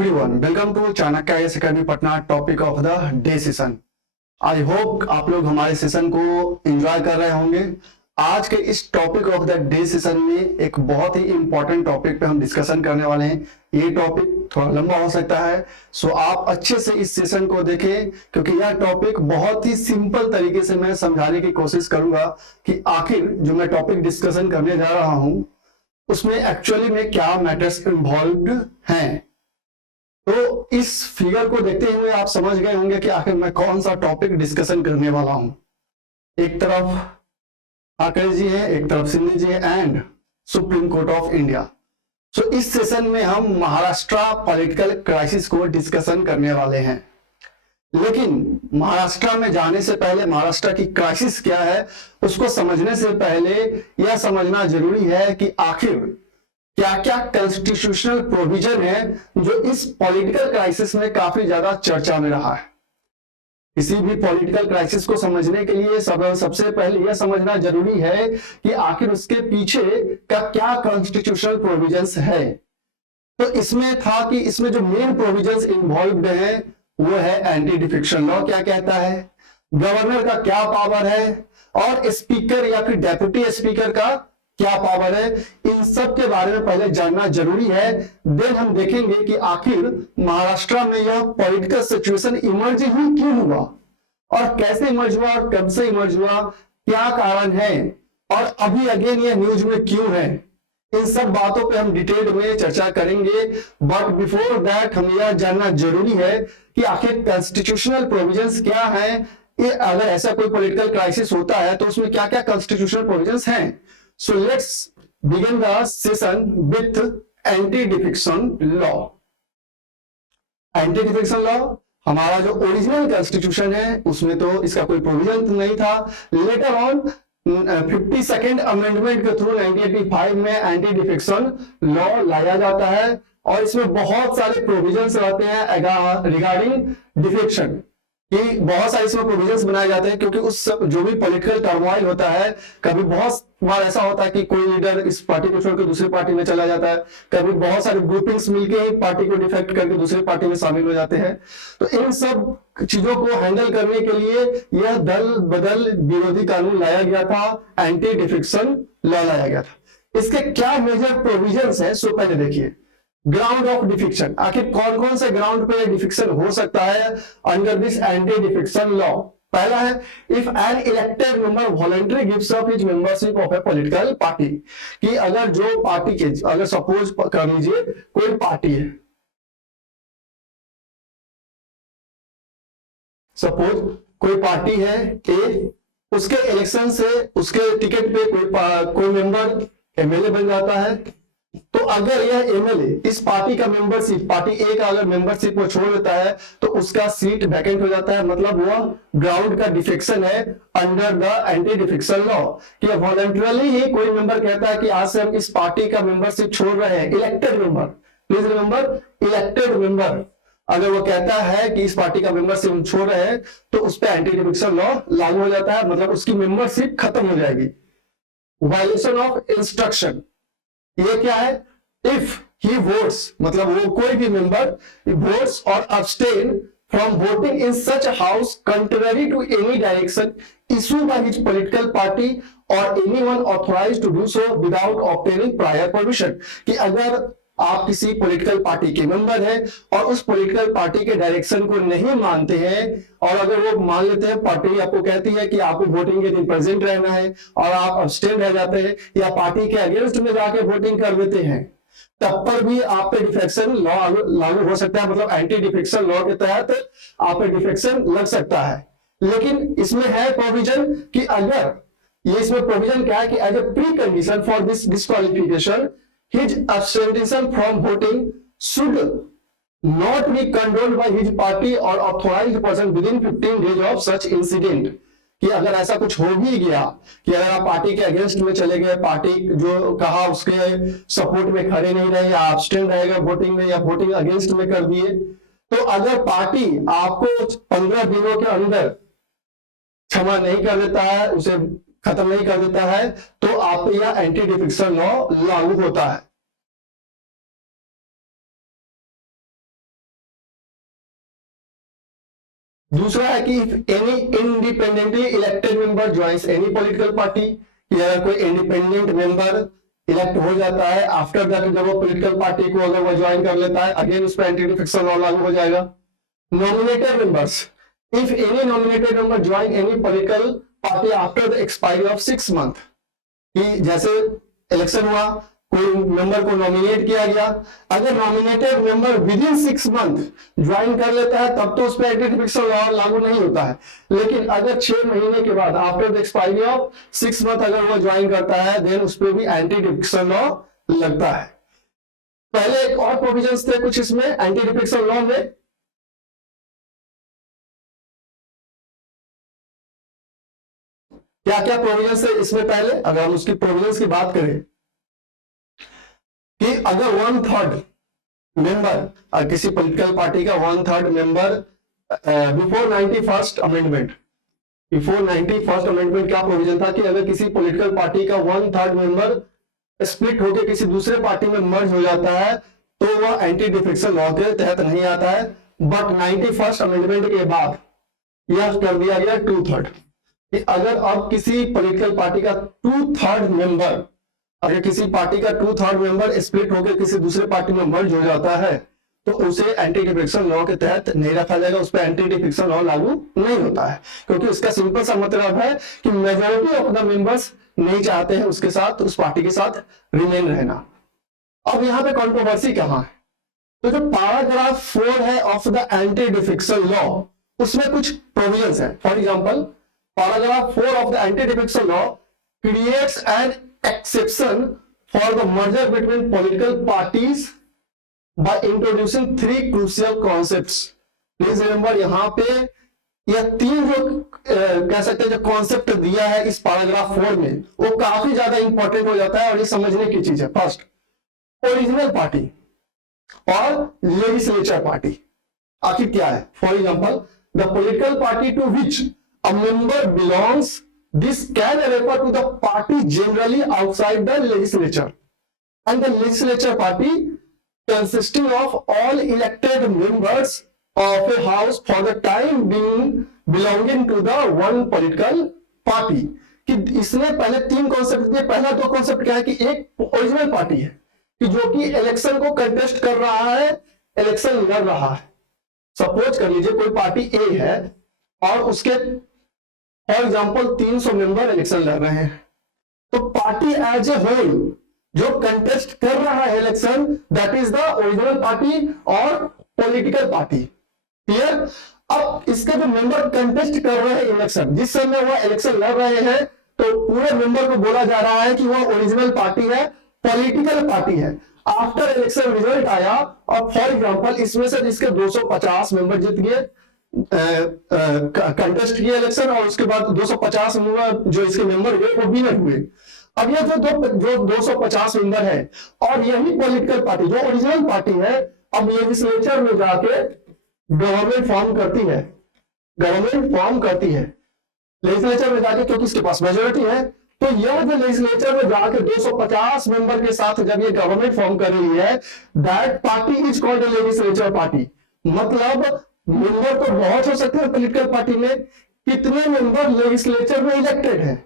Everyone, welcome to Chanakya IAS Academy Patna. Topic of the day session. I hope आप लोग हमारे session को enjoy कर रहे होंगे। आज के इस topic of the day session में एक बहुत ही इंपॉर्टेंट टॉपिक पे हम डिस्कशन करने वाले हैं। ये टॉपिक थोड़ा लंबा हो सकता है, सो आप अच्छे से इस सेशन को देखें, क्योंकि यह टॉपिक बहुत ही सिंपल तरीके से मैं समझाने की कोशिश करूंगा कि आखिर जो मैं टॉपिक डिस्कशन करने जा रहा हूं उसमें एक्चुअली में क्या मैटर्स इन्वॉल्व्ड हैं। तो इस फिगर को देखते हुए आप समझ गए होंगे कि आखिर मैं कौन सा टॉपिक डिस्कशन करने वाला हूं। एक तरफ ठाकरे जी है, एक तरफ सिंधे जी है and Supreme Court of India. So इस सेशन में हम महाराष्ट्र पॉलिटिकल क्राइसिस को डिस्कशन करने वाले हैं। लेकिन महाराष्ट्र में जाने से पहले महाराष्ट्र की क्राइसिस क्या है उसको समझने से पहले यह समझना जरूरी है कि आखिर क्या क्या कॉन्स्टिट्यूशनल प्रोविजन है जो इस पॉलिटिकल क्राइसिस में काफी ज्यादा चर्चा में रहा है। किसी भी पॉलिटिकल क्राइसिस को समझने के लिए सबसे पहले यह समझना जरूरी है कि आखिर उसके पीछे का क्या कॉन्स्टिट्यूशनल प्रोविजंस है। तो इसमें था कि इसमें जो मेन प्रोविजंस इन्वॉल्व्ड है वो है एंटी डिफेक्शन लॉ क्या कहता है, गवर्नर का क्या पावर है और स्पीकर या फिर डेप्यूटी स्पीकर का क्या पावर है। इन सब के बारे में पहले जानना जरूरी है। देन हम देखेंगे कि आखिर महाराष्ट्र में यह पॉलिटिकल सिचुएशन इमर्ज ही क्यों हुआ और कैसे इमर्ज हुआ और कब से इमर्ज हुआ, क्या कारण है और अभी अगेन यह न्यूज में क्यों है। इन सब बातों पे हम डिटेल में चर्चा करेंगे। बट बिफोर दैट हम यह जानना जरूरी है कि आखिर कॉन्स्टिट्यूशनल प्रोविजंस क्या है। ये अगर ऐसा कोई पॉलिटिकल क्राइसिस होता है तो उसमें क्या क्या कॉन्स्टिट्यूशनल प्रोविजंस हैं। So let's begin the session with anti-defection law. Anti-defection law हमारा जो ओरिजिनल कॉन्स्टिट्यूशन है उसमें तो इसका कोई प्रोविजन नहीं था। लेटर ऑन 52nd अमेंडमेंट के थ्रू 1985 में एंटी डिफेक्शन लॉ लाया जाता है और इसमें बहुत सारे प्रोविजंस रहते हैं रिगार्डिंग डिफेक्शन कि बहुत सारे इसमें प्रोविजंस बनाए जाते हैं, क्योंकि उस जो भी पॉलिटिकल टर्मोइल होता है कभी बहुत बार ऐसा होता है कि कोई लीडर इस पार्टी को छोड़कर दूसरी पार्टी में चला जाता है, कभी बहुत सारे ग्रुपिंग्स मिलके ही पार्टी को डिफेक्ट करके दूसरी पार्टी में शामिल हो जाते हैं। तो इन सब चीजों को हैंडल करने के लिए यह दल बदल विरोधी कानून लाया गया था, एंटी डिफेक्शन लॉ लाया गया था। इसके क्या मेजर प्रोविजंस है सो पहले देखिए। ग्राउंड ऑफ डिफेक्शन, आखिर कौन कौन से ग्राउंड पे डिफेक्शन हो सकता है under this anti defection law. पहला है if an elected member voluntary gives up his membership of A political party, कि अगर जो पार्टी के अगर सपोज कर लीजिए कोई पार्टी है, सपोज कोई पार्टी है ए, उसके इलेक्शन से उसके टिकट पे कोई मेंबर एमएलए बन जाता है। तो अगर यह एमएलए इस पार्टी का मेंबरशिप, पार्टी ए का अगर मेंबरशिप को छोड़ देता है तो उसका सीट वैकेंट हो जाता है, मतलब वह ग्राउंड का डिफेक्शन है under the anti defection law. कि वॉलंटरली ही कोई मेंबर कहता है कि आज से हम इस पार्टी का मेंबरशिप छोड़ रहे हैं, elected member, please remember elected member, अगर वो कहता है कि इस पार्टी का मेंबरशिप हम छोड़ रहे हैं तो उस पर एंटी डिफेक्शन लॉ लागू हो जाता है, मतलब उसकी मेंबरशिप खत्म हो जाएगी। वायलेशन ऑफ इंस्ट्रक्शन, ये क्या है, इफ ही वोट्स, मतलब वो कोई भी मेंबर वोट्स और abstain from voting in such house contrary to any direction issue by his political party और anyone authorised to do so without obtaining prior permission, कि अगर आप किसी पॉलिटिकल पार्टी के मेंबर हैं और उस पॉलिटिकल पार्टी के डायरेक्शन को नहीं मानते हैं और अगर वो मान लेते हैं, पार्टी आपको कहती है कि आपको वोटिंग के दिन प्रेजेंट रहना है और आप अब्सटेन रह जाते हैं या पार्टी के अगेंस्ट में जाके वोटिंग कर देते हैं, तब पर भी आप पे डिफेक्शन लॉ लागू हो सकता है, मतलब एंटी डिफेक्शन लॉ के तहत आप पे डिफेक्शन लग सकता है। लेकिन इसमें है प्रोविजन कि अगर ये, इसमें प्रोविजन क्या है कि as a precondition for this disqualification his abstention from voting should not be condoned by his party or authorized person within 15 days of such incident, कि अगर ऐसा कुछ हो भी गया कि अगर आप पार्टी के अगेंस्ट में चले गए, पार्टी जो कहा उसके सपोर्ट में खड़े नहीं रहे या एब्सटेन रहेगा वोटिंग में या वोटिंग अगेंस्ट में कर दिए, तो अगर पार्टी आपको 15 दिनों के अंदर क्षमा नहीं कर देता है, उसे खत्म नहीं कर देता है, तो आप पे यह एंटी डिफेक्शन लॉ लागू होता है। दूसरा है कि any independently elected member joins any political party, या कोई इंडिपेंडेंट मेंबर इलेक्ट हो जाता है आफ्टर दैट, जब वो पॉलिटिकल पार्टी को अगर वो ज्वाइन कर लेता है, अगेन उस पर एंटी डिफेक्शन लॉ लागू हो जाएगा। Nominated members, if any nominated member join any political party after the expiry of 6 month, कि जैसे इलेक्शन हुआ, कोई मेंबर को नॉमिनेट किया गया, अगर nominated member with in 6 month join कर लेता है तब तो उस पर एंटी डिफेक्शन लॉ लागू नहीं होता है। लेकिन अगर 6 महीने के बाद after the expiry of 6 month अगर वो ज्वाइन करता है, देन उस पर भी एंटी डिफेक्शन लॉ लगता है। पहले एक और प्रोविजंस थे कुछ इसमें एंटी डिफेक्शन लॉ में, क्या क्या प्रोविजंस है इसमें। पहले अगर हम उसकी प्रोविजंस की बात करें कि अगर 1/3 मेंबर, किसी पॉलिटिकल पार्टी का 1/3 member before 91st amendment, before 91st amendment क्या प्रोविजन था कि अगर किसी पॉलिटिकल पार्टी का 1/3 मेंबर स्प्लिट होकर किसी दूसरे पार्टी में मर्ज हो जाता है तो वह एंटी डिफेक्शन लॉ के तहत नहीं आता है। बट 91st अमेंडमेंट के बाद यह कर दिया गया 2/3, कि अगर अब किसी पॉलिटिकल पार्टी का 2/3 मेंबर, अगर किसी पार्टी का 2/3 मेंबर स्प्लिट होकर किसी दूसरे पार्टी में मर्ज हो जाता है तो उसे एंटी डिफेक्शन लॉ के तहत नहीं रखा जाएगा, उस पर एंटी डिफेक्शन लॉ लागू नहीं होता है, क्योंकि इसका सिंपल सा मतलब है कि मेजॉरिटी ऑफ द मेंबर्स नहीं चाहते हैं उसके साथ, उस पार्टी के साथ रिमेन रहना। अब यहाँ पे कंट्रोवर्सी कहाँ है, तो जो पैराग्राफ 4 है of the anti defection law, उसमें कुछ प्रोविजंस है। For example, paragraph 4 of the anti defection law creates an exception for the merger between political parties by introducing 3 crucial concepts. Please remember, यहाँ पे यह 3 जो कह सकते हैं जो कॉन्सेप्ट दिया है इस पैराग्राफ 4 में, वो काफी ज्यादा इंपॉर्टेंट हो जाता है और ये समझने की चीज है। फर्स्ट, ओरिजिनल पार्टी और लेजिस्लेचर पार्टी आखिर क्या है। For example, the political party to which a member belongs, this can refer to the party generally outside the legislature, and the legislature party consisting of all elected members of a house for the time being belonging to the one political party। कि इसने पहले 3 concept दिए। पहला 2 concept क्या है कि एक original party है कि जो कि इलेक्शन को कंटेस्ट कर रहा है, इलेक्शन लड़ रहा है। सपोज कर लीजिए कोई पार्टी ए है और उसके फॉर एग्जाम्पल 300 मेंबर इलेक्शन लड़ रहे हैं, तो पार्टी एज ए होल जो कंटेस्ट कर रहा है election, that is the original party और पॉलिटिकल पार्टी। क्लियर। अब इसके जो मेंबर कंटेस्ट कर रहे हैं इलेक्शन, जिस समय वह इलेक्शन लड़ रहे हैं, तो पूरे मेंबर को बोला जा रहा है कि वह ओरिजिनल पार्टी है, पॉलिटिकल पार्टी है। आफ्टर इलेक्शन रिजल्ट आया और फॉर एग्जाम्पल इसमें से जिसके 250 मेंबर जीत गए, कंटेस्ट किया इलेक्शन, और उसके बाद 250 जो इसके मेंबर हुए वो विनर हुए। अब ये जो 250 मेंबर है और यही पॉलिटिकल पार्टी जो ओरिजिनल पार्टी है, अब लेजिस्लेचर में जाके गवर्नमेंट फॉर्म करती है, गवर्नमेंट फॉर्म करती है लेजिस्लेचर में जाके, क्योंकि इसके पास मेजोरिटी है। तो यह जो लेजिस्लेचर में जाके 250 मेंबर के साथ जब ये गवर्नमेंट फॉर्म कर रही है, that party is called legislature party. मतलब मेंबर तो बहुत हो सकते हैं पॉलिटिकल पार्टी में, कितने मेंबर लेजिस्लेचर में इलेक्टेड हैं,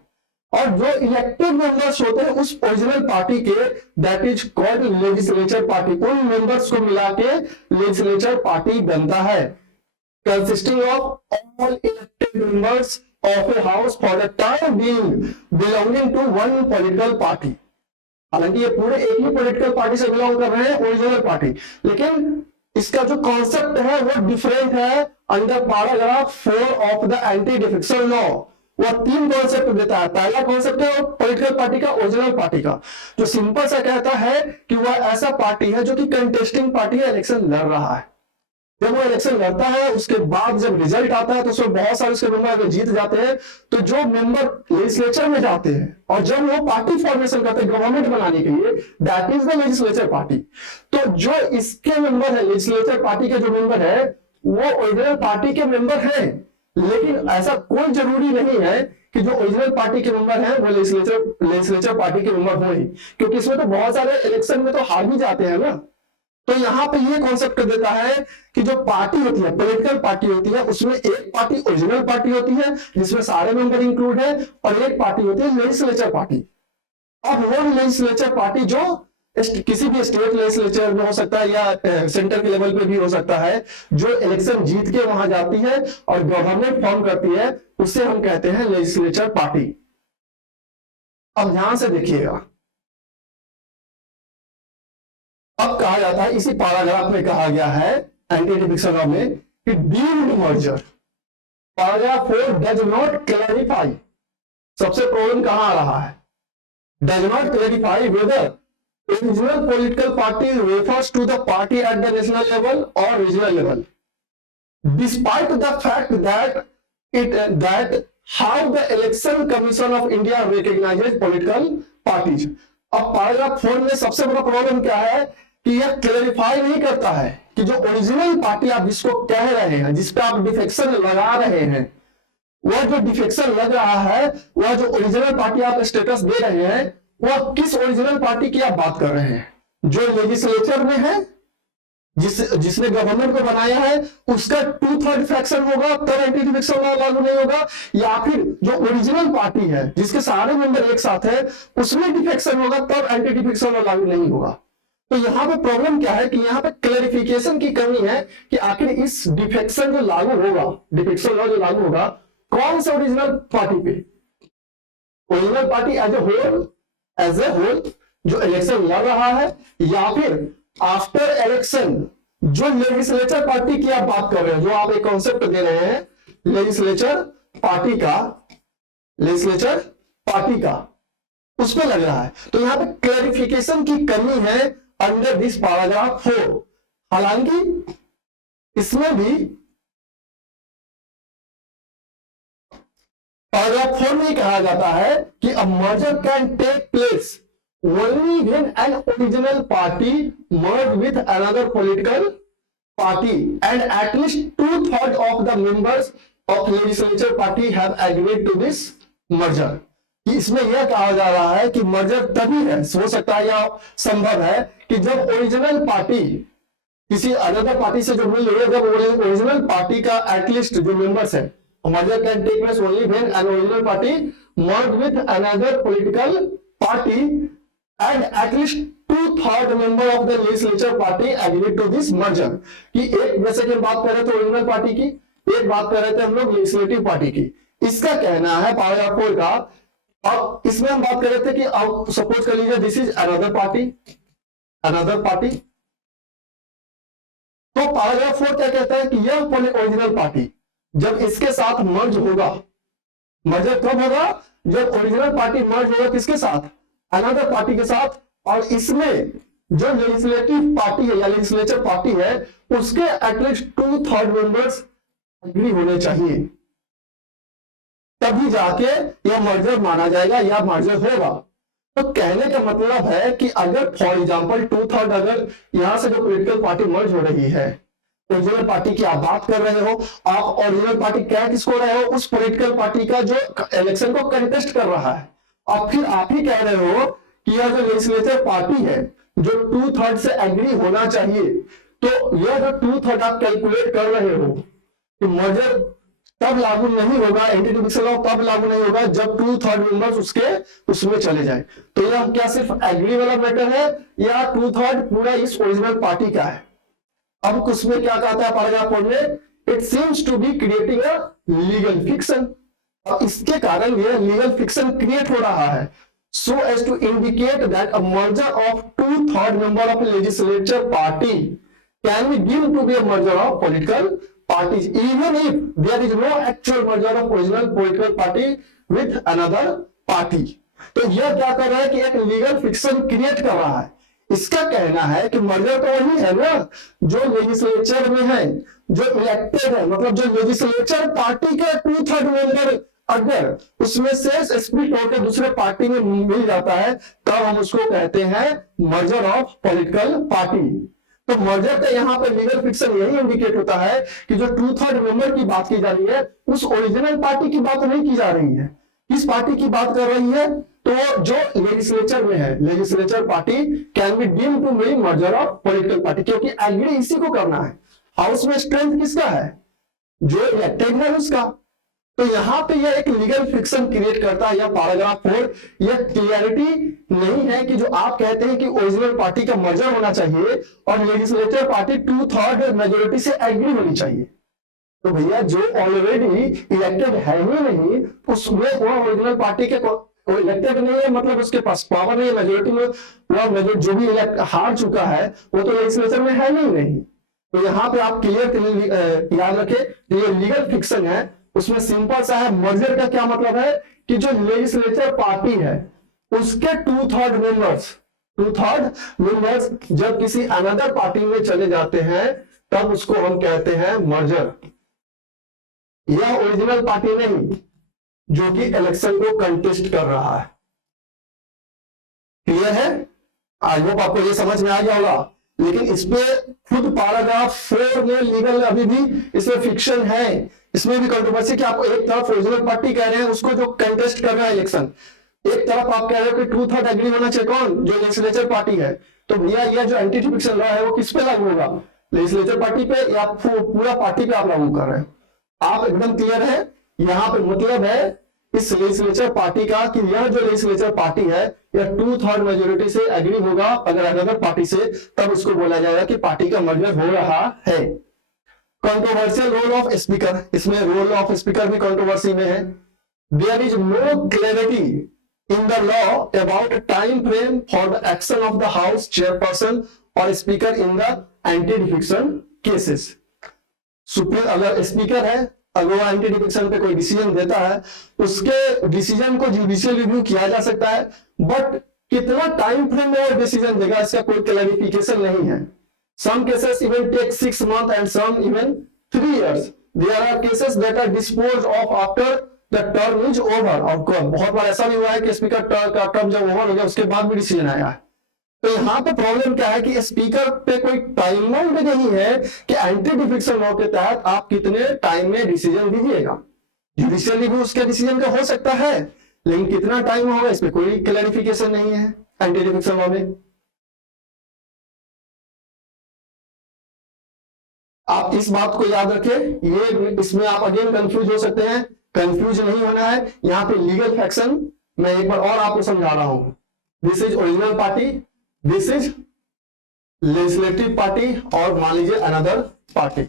और जो इलेक्टेड मेंबर्स होते हैं उस ओरिजिनल पार्टी के, that is called legislature party. उन मेंबर्स को मिला के लेजिस्लेचर पार्टी बनता है, consisting of all elected members of a house for the time being belonging to one political party. हालांकि ये पूरे एक ही पॉलिटिकल पार्टी से बिलोंग कर रहे हैं, ओरिजिनल पार्टी, लेकिन इसका जो कॉन्सेप्ट है वो डिफरेंट है under paragraph 4 of the anti defection law. वह 3 कॉन्सेप्ट देता है। पहला कॉन्सेप्ट है पॉलिटिकल पार्टी का, ओरिजिनल पार्टी का, जो सिंपल सा कहता है कि वह ऐसा पार्टी है जो कि कंटेस्टिंग पार्टी है, इलेक्शन लड़ रहा है। जब वो इलेक्शन लड़ता है उसके बाद जब रिजल्ट आता है तो उसमें बहुत सारे उसके मेंबर अगर जीत जाते हैं, तो जो मेंबर लेजिस्लेचर में जाते हैं और जब वो पार्टी फॉर्मेशन करते हैं गवर्नमेंट बनाने के लिए, that is the legislature party. तो जो इसके मेंबर है, लेजिस्लेचर पार्टी के जो मेंबर है वो ओरिजिनल पार्टी के मेंबर हैं, लेकिन ऐसा कोई जरूरी नहीं है कि जो ओरिजिनल पार्टी के मेंबर हैं वो लेजिस्लेचर पार्टी के मेंबर हो ही, क्योंकि इसमें तो बहुत सारे इलेक्शन में तो हार भी जाते हैं ना। तो यहाँ पे ये कॉन्सेप्ट कर देता है कि जो पार्टी होती है, पॉलिटिकल पार्टी होती है, उसमें एक पार्टी ओरिजिनल पार्टी होती है जिसमें सारे मेंबर इंक्लूड है, और एक पार्टी होती है लेजिस्लेचर पार्टी। अब वो लेजिस्लेचर पार्टी जो किसी भी स्टेट लेजिस्लेचर में हो सकता है या सेंटर के लेवल पे भी हो सकता है, जो इलेक्शन जीत के वहां जाती है और गवर्नमेंट फॉर्म करती है, उससे हम कहते हैं लेजिस्लेचर पार्टी। अब ध्यान से देखिएगा, अब कहा जाता है, इसी पैराग्राफ में कहा गया है एंटी डिफिक्शन लॉ में कि deemed merger, paragraph 4 does not clarify. सबसे प्रॉब्लम कहां आ रहा है? Does not clarify whether original political party refers to the party at the national level or regional level, despite the fact that how the election commission of India recognizes political parties। अब paragraph 4 में सबसे बड़ा problem क्या है कि यह clarify नहीं करता है कि जो ओरिजिनल पार्टी आप जिसको कह रहे हैं, जिस पे आप डिफेक्शन लगा रहे हैं, वह जो डिफेक्शन लग रहा है, वह जो ओरिजिनल पार्टी आप स्टेटस दे रहे हैं, वह किस ओरिजिनल पार्टी की आप बात कर रहे हैं? जो लेजिस्लेचर में है, जिसने गवर्नमेंट को बनाया है, उसका 2/3 फ्रैक्शन होगा तब एंटी डिफेक्शन लॉ लागू नहीं होगा, या फिर जो ओरिजिनल पार्टी है जिसके सारे मेंबर एक साथ है, उसमें डिफेक्शन होगा तब एंटी डिफेक्शन लॉ लागू नहीं होगा। तो यहाँ पे प्रॉब्लम क्या है कि यहाँ पे क्लैरिफिकेशन की कमी है कि आखिर इस डिफेक्शन जो लागू होगा, डिफेक्शन लॉ जो लागू होगा, कौन से ओरिजिनल पार्टी पे? Original party as a whole जो इलेक्शन लड़ रहा है, या फिर आफ्टर इलेक्शन जो लेजिस्लेचर पार्टी की आप बात कर रहे हैं, जो आप एक कॉन्सेप्ट दे रहे हैं लेजिस्लेचर पार्टी का, उस पर लग रहा है। तो यहां पे क्लैरिफिकेशन की कमी है अंडर दिस पैराग्राफ 4। हालांकि इसमें भी पैराग्राफ 4 में कहा जाता है कि a merger can take place only when an original party merge with another political party and at least 2/3 of the members of legislature party have agreed to this merger. इसमें यह कहा जा रहा है कि मर्जर तभी है, हो सकता है या संभव है कि जब ओरिजिनल पार्टी किसी अनदर पार्टी से जो मिल रही है, जब ओरिजिनल पार्टी का एटलीस्ट जो मेंबर्स है, merger can take place only when an original party merged with another political party and at least 2/3 member of the legislature party agreed to this merger। कि एक, जैसे कि बात कर रहे थे ओरिजिनल पार्टी की, एक बात कर रहे थे हम लोग लेजिस्लेटिव पार्टी की। इसका कहना है पैराग्राफ 4 का, अब इसमें हम बात कर रहे थे कि अब सपोज कर लीजिए दिस इज अनदर पार्टी, तो पैराग्राफ 4 क्या कहता है कि यह ओरिजिनल पार्टी जब इसके साथ मर्ज होगा, मर्जर कब होगा? जब ओरिजिनल पार्टी मर्ज होगा किसके साथ? अनदर पार्टी के साथ, और इसमें जो लेजिस्लेटिव पार्टी है या लेजिस्लेचर पार्टी है, उसके एटलीस्ट 2/3 मेंबर्स एग्री होने चाहिए, तभी जाके यह मर्जर माना जाएगा या मर्जर होगा। तो कहने का मतलब है कि अगर फॉर एग्जांपल 2/3 अगर यहां से जो पॉलिटिकल पार्टी मर्ज हो रही है, ओरिजिनल पार्टी की आप बात कर रहे हो, आप ओरिजिनल पार्टी कह किसको रहे हो? उस पॉलिटिकल पार्टी का जो इलेक्शन को कंटेस्ट कर रहा है, और फिर आप ही कह रहे हो कि यह जो लेजिस्लेचर पार्टी है जो 2/3 से एग्री होना चाहिए, तो यह जो 2/3 आप कैलकुलेट कर रहे हो कि मर्जर तब लागू नहीं होगा, एंटी डिफिक्शन लॉ तब लागू नहीं होगा जब 2/3 मेंबर्स उसमें चले जाए। तो यह क्या सिर्फ एग्री वाला मैटर है या 2/3 पूरा इस ओरिजिनल पार्टी का है? अब उसमें क्या कहता है पैराग्राफ 4 में, it seems to be creating a legal fiction. अब इसके कारण यह लीगल फिक्शन क्रिएट हो रहा है, so as to indicate that a merger of 2/3 member of legislature party can be deemed to be a merger of political parties even if there is no actual merger of original political party with another party. तो यह क्या कर रहा है कि एक legal fiction create कर रहा है। इसका कहना है कि मर्जर तो वही है ना जो लेजिस्लेचर में है, जो इलेक्टेड है, मतलब जो लेजिस्लेचर पार्टी के 2/3 मेंबर अगर उसमें से स्प्लिट होकर दूसरे पार्टी में मिल जाता है, तब हम उसको कहते हैं मर्जर ऑफ पॉलिटिकल पार्टी। तो मर्जर का यहाँ पर लीगल फिक्शन यही इंडिकेट होता है कि जो 2/3 मेंबर की बात की जा रही है, उस ओरिजिनल पार्टी की बात नहीं की जा रही है। किस पार्टी की बात कर रही है? तो जो लेजिस्लेचर में है, legislature party can be deemed to be merger of political party, क्योंकि एग्री इसी को करना है। हाउस में स्ट्रेंथ किसका है? जो इलेक्टेड है उसका। तो यहां पे यह एक लीगल फिक्शन क्रिएट करता है, या पैराग्राफ 4 यह क्लियरिटी नहीं है कि जो आप कहते हैं कि ओरिजिनल पार्टी का मर्जर होना चाहिए और लेजिस्लेचर पार्टी 2/3 मेजोरिटी से एग्री होनी चाहिए। तो भैया जो ऑलरेडी इलेक्टेड है ही नहीं, उसमें वो ओरिजिनल पार्टी के इलेक्टेड नहीं है, मतलब उसके पास पावर नहीं है, मेजोरिटी में वो जो भी हार चुका है वो तो लेजिस्लेचर में है नहीं। तो यहाँ पे आप क्लियर याद रखें, ये लीगल फिक्शन है, उसमें सिंपल सा है। मर्जर का क्या मतलब है कि जो लेजिस्लेचर पार्टी है उसके 2/3 मेंबर्स जब किसी अनदर पार्टी में चले जाते हैं तब उसको हम कहते हैं मर्जर। यह ओरिजिनल पार्टी नहीं जो कि इलेक्शन को कंटेस्ट कर रहा है। क्लियर है? आई होप आपको ये समझ में आ गया होगा। लेकिन इसपे खुद पैराग्राफ 4 में लीगल अभी भी इसमें फिक्शन है, इसमें भी कंट्रोवर्सी कि आप एक तरफ ओरिजिनल पार्टी कह रहे हैं उसको जो कंटेस्ट कर रहा है इलेक्शन, एक तरफ आप कह रहे हो कि 2/3 एग्री होना चाहिए, कौन? जो लेजिस्लेचर पार्टी है। तो भैया यह जो एंटी डिफिक्शन लॉ है वो किस पे लागू होगा? लेजिस्लेचर पार्टी पे या पूरा पार्टी पे आप लागू कर रहे हैं? आप एकदम क्लियर है? यहाँ पे मतलब है इस लेजिस्लेचर पार्टी का कि यह जो लेजिस्लेचर पार्टी है यह 2/3 मेजोरिटी से एग्री होगा अगर अनदर पार्टी से, तब उसको बोला जाएगा कि पार्टी का मर्जर हो रहा है। कंट्रोवर्शियल रोल ऑफ स्पीकर, इसमें रोल ऑफ स्पीकर भी कंट्रोवर्सी में है। There is no clarity in the law about time frame for the action of the house chairperson और speaker in the anti defection cases. Supreme अगर speaker है, अगर वो anti defection पे कोई डिसीजन देता है, उसके डिसीजन को जुडिशियल रिव्यू किया जा सकता है, बट कितना टाइम फ्रेम में वो डिसीजन देगा इसका कोई क्लैरिफिकेशन नहीं है। Some cases even take 6 months and some even 3 years. There are cases that are disposed of after the term is over. और बहुत बार ऐसा भी हुआ है कि स्पीकर का टर्म जब ओवर हो गया उसके बाद भी डिसीजन आया है। तो यहाँ पे प्रॉब्लम क्या है कि स्पीकर पे कोई टाइम बाउंड नहीं है कि एंटी डिफिक्शन लॉ के तहत आप कितने टाइम में डिसीजन दीजिएगा। जुडिशियल रिव्यू उसके डिसीजन का हो सकता है, लेकिन कितना टाइम होगा इस पे कोई क्लैरिफिकेशन नहीं है एंटी डिफिक्शन लॉ में। आप इस बात को याद रखें, ये इसमें आप अगेन कंफ्यूज हो सकते हैं, कंफ्यूज नहीं होना है। यहाँ पे लीगल फैक्शन मैं एक बार और आपको समझा रहा हूं। This is original party, this is legislative party और मान लीजिए अनदर पार्टी।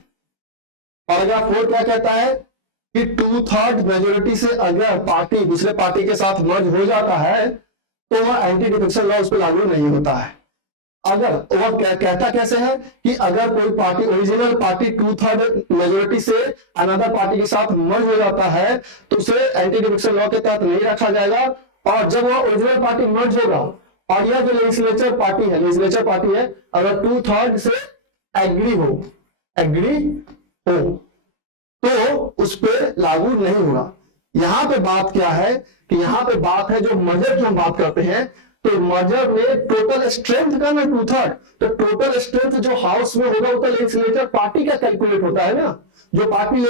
पैराग्राफ 4 क्या कहता है कि 2/3 मेजोरिटी से अगर पार्टी दूसरे पार्टी के साथ मर्ज हो जाता है तो वह एंटी डिफिक्शन लॉ उस पर लागू नहीं होता है। अगर वो कहता कैसे है कि अगर कोई पार्टी ओरिजिनल पार्टी 2/3 मेजोरिटी से अनदर पार्टी के साथ मर्ज हो जाता है तो उसे एंटी डिफिक्शन लॉ के तहत नहीं रखा जाएगा, और जब वो ओरिजिनल पार्टी मर्ज होगा और यह जो लेजिस्लेचर पार्टी है, लेजिस्लेचर पार्टी है, अगर 2/3 से एग्री हो तो उस पर लागू नहीं होगा। यहां पे बात क्या है कि यहां पे बात है जो मर्जर की हम बात करते हैं, तो मर्जर में टोटल स्ट्रेंथ का ना 2/3, तो टोटल स्ट्रेंथ जो हाउस में होगा वो तो लेजिस्लेचर पार्टी का कैलकुलेट होता है ना। जो पार्टी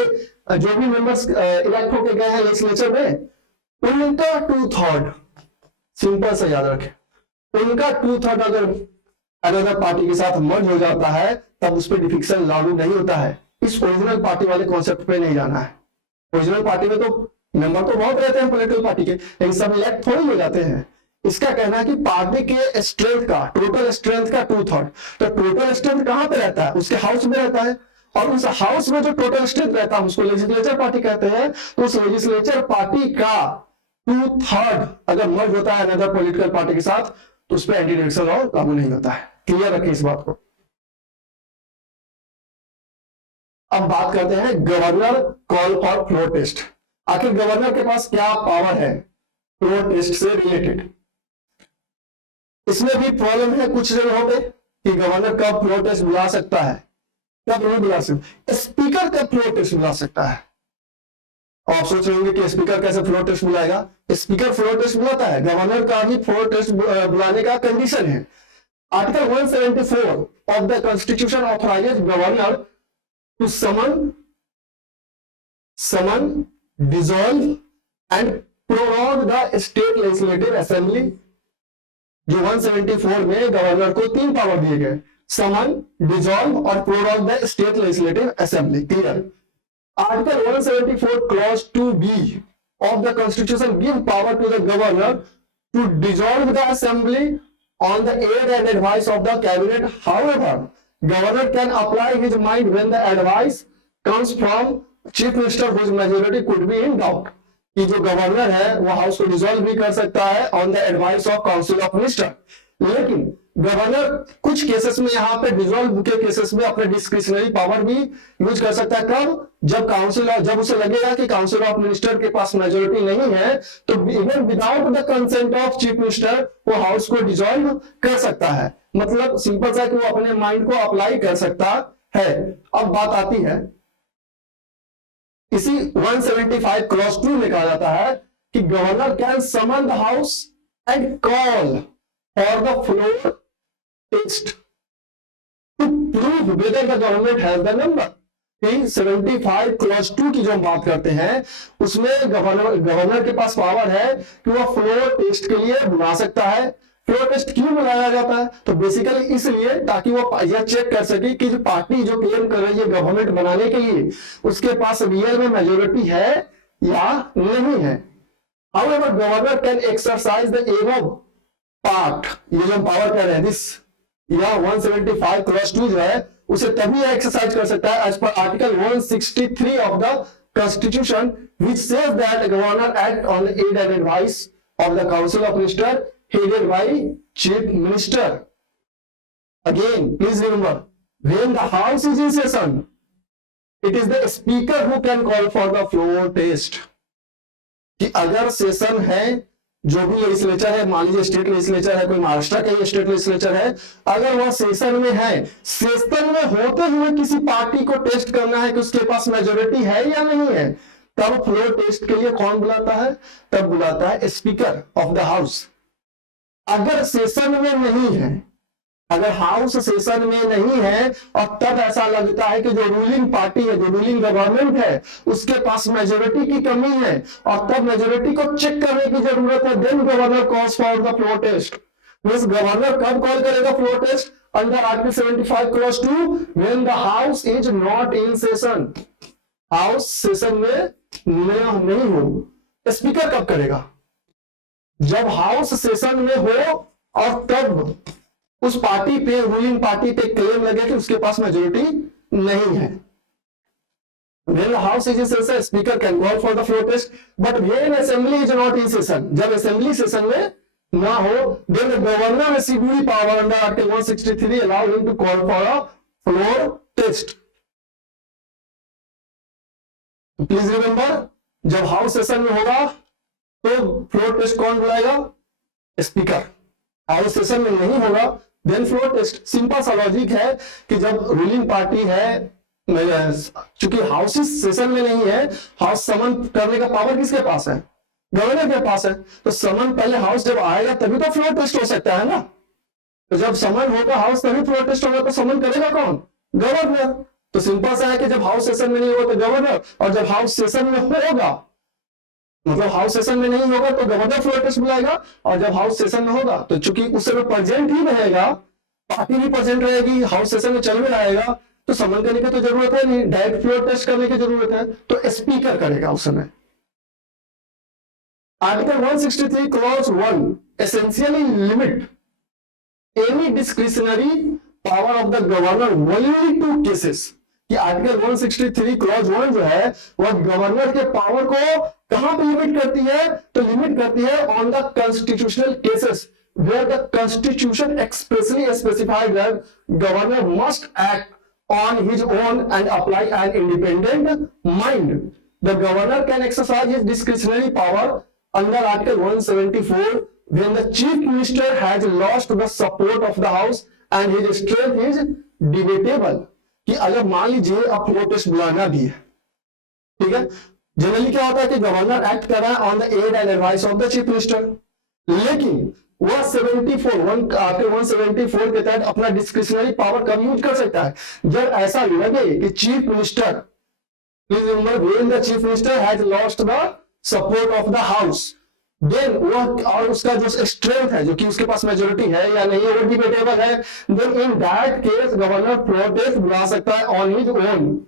जो भी मेंबर्स इलेक्ट होके गए हैं लेजिस्लेचर में उनका 2/3, सिंपल से याद रखें, उनका 2/3 अगर अनदर पार्टी के साथ मर्ज हो जाता है तब उस पर डिफिक्शन लागू नहीं होता है। इस ओरिजिनल पार्टी वाले कॉन्सेप्ट पे नहीं जाना है। ओरिजिनल पार्टी में तो मेंबर तो बहुत रहते हैं पॉलिटिकल पार्टी के, लेकिन सब इलेक्ट थोड़ी हो जाते हैं। इसका कहना है कि पार्टी के स्ट्रेंथ का, टोटल स्ट्रेंथ का 2/3, तो टोटल स्ट्रेंथ कहां पे रहता है? उसके हाउस में रहता है, और उस हाउस में जो टोटल स्ट्रेंथ रहता है उसको लेजिस्लेचर पार्टी कहते हैं। तो उस लेजिस्लेचर पार्टी का 2/3 अगर मर्ज होता है अनदर पॉलिटिकल पार्टी के साथ तो उस पर एंटी डिफिक्शन लॉ लागू नहीं होता है। क्लियर रखिए इस बात को। अब बात करते हैं governor call for floor test. आखिर गवर्नर के पास क्या पावर है फ्लोर टेस्ट से रिलेटेड? इसमें भी प्रॉब्लम है कुछ जगहों पे कि गवर्नर कब फ्लोर टेस्ट बुला सकता है, कब नहीं बुला सकता। स्पीकर कब फ्लोर टेस्ट बुला सकता है? आप सोच रहे होंगे कि स्पीकर कैसे फ्लोर टेस्ट बुलाएगा? स्पीकर फ्लोर टेस्ट बुलाता है, गवर्नर का भी फ्लोर टेस्ट बुलाने का कंडीशन है। Article 174 of the constitution authorises governor to summon, dissolve and prorogue the state legislative assembly, जो 174 में गवर्नर को 3 पावर दिए गए, समन, डिसॉल्व और prorogue the state legislative assembly. Clear. Article 174 clause 2B of the constitution give power to the governor to dissolve the assembly on the aid and advice of the cabinet. However, governor can apply his mind when the advice comes from chief minister whose majority could be in doubt. कि जो governor है वो house को dissolve भी कर सकता है on the advice of council of minister, लेकिन गवर्नर कुछ केसेस में यहाँ पे डिसॉल्व के केसेस में अपने डिस्क्रिशनरी पावर भी यूज कर सकता है। कब? जब उसे लगेगा कि काउंसिल ऑफ मिनिस्टर के पास मेजोरिटी नहीं है, तो even without the consent of chief minister वो हाउस को डिसॉल्व कर सकता है। मतलब सिंपल सा कि वो अपने माइंड को अप्लाई कर सकता है। अब बात आती है इसी 175 क्लॉज 2 में कहा जाता है कि governor can summon the house and call for the floor test to prove whether the government has the number. 75 clause 2 की जो हम बात करते हैं उसमें गवर्नर के पास पावर है कि वह फ्लोर टेस्ट के लिए बुला सकता है। फ्लोर टेस्ट क्यों बुलाया जाता है? तो बेसिकली इसलिए ताकि वो यह चेक कर सके कि जो पार्टी जो क्लेम कर रही है गवर्नमेंट बनाने के लिए उसके पास रियल में मेजोरिटी है या नहीं है। However governor can exercise the above part, ये जो हम पावर कह रहे हैं दिस या 175 क्लॉज 2 जो है उसे तभी एक्सरसाइज कर सकता है एज पर article 163 of the constitution which says that governor act on the aid and advice of the council of minister headed by chief minister. Again, please remember, when the house is in session, it is the speaker who can call for the floor test. कि अगर session है, जो भी legislature है, मान लीजिए state legislature है, कोई महाराष्ट्र का ही स्टेट लेजिस्लेचर है, अगर वह सेशन में है, सेशन में होते हुए किसी पार्टी को टेस्ट करना है कि उसके पास मेजोरिटी है या नहीं है, तब फ्लोर टेस्ट के लिए कौन बुलाता है? तब बुलाता है स्पीकर ऑफ द हाउस। अगर सेशन में नहीं है, अगर हाउस सेशन में नहीं है और तब ऐसा लगता है कि जो रूलिंग पार्टी है, जो रूलिंग गवर्नमेंट है, उसके पास मेजोरिटी की कमी है और तब मेजोरिटी को चेक करने की जरूरत है, then governor calls for the floor test. Means governor कब कॉल करेगा floor test? Under article 75 clause 2 when the house is not in session. House session में नहीं हो। स्पीकर कब करेगा? जब हाउस सेशन में हो और तब उस पार्टी पे, रूलिंग पार्टी पे क्लेम लगे कि उसके पास मेजोरिटी नहीं है। When the house is in session, speaker can call for the floor test, but when assembly is not in session, जब असेंबली सेशन में ना हो, then the governor receive the power under article 163 allow him to call for a floor test. Please remember, जब house session में होगा तो floor test कौन बुलाएगा? Speaker. House session में नहीं होगा देन फ्लोर टेस्ट। सिंपल सा लॉजिक है कि जब रूलिंग पार्टी है, चूंकि हाउस सेशन में नहीं है, हाउस समन करने का पावर किसके पास है? गवर्नर के पास है। तो समन पहले हाउस जब आएगा तभी तो फ्लोर टेस्ट हो सकता है ना। तो जब समन होगा हाउस तभी फ्लोर टेस्ट होगा, तो समन करेगा कौन? गवर्नर। तो सिंपल सा है कि जब हाउस सेशन में नहीं होगा तो गवर्नर, और जब हाउस सेशन में होगा, मतलब हाउस सेशन में नहीं होगा तो गवर्नर फ्लोर टेस्ट बुलाएगा, और जब हाउस सेशन में होगा तो चूंकि उस समय प्रेजेंट ही रहेगा, पार्टी भी प्रेजेंट रहेगी, हाउस सेशन में चल भी आएगा, तो समन करने की तो जरूरत है नहीं, डायरेक्ट फ्लोर टेस्ट करने की जरूरत है, तो स्पीकर करेगा उस समय। Article 163 clause 1 essentially limit any discretionary power of the governor only to cases. कि आर्टिकल 163 क्लॉज 1 जो है वह गवर्नर के पावर को कहां पे लिमिट करती है? तो लिमिट करती है on the constitutional cases where the constitution expressly specified that governor must act on his own and apply an independent mind. The governor can exercise his discretionary power under article 174 when the chief minister has lost the support of the house and his strength is debatable। कि अगर मान लीजिए अब floor test बुलाना भी है, ठीक है, जनरली क्या होता है कि गवर्नर एक्ट कर रहा है on the aid and advice of the chief minister, लेकिन वह 174 के तहत अपना डिस्क्रिशनरी पावर कब यूज कर सकता है? जब ऐसा लगे कि chief minister, please remember, when the chief minister has lost the support of the house, then वो और उसका जो स्ट्रेंथ है, जो कि उसके पास मेजोरिटी है या नहीं है, वो डिबेटेबल है, then in that case governor protest बुला सकता है on his own.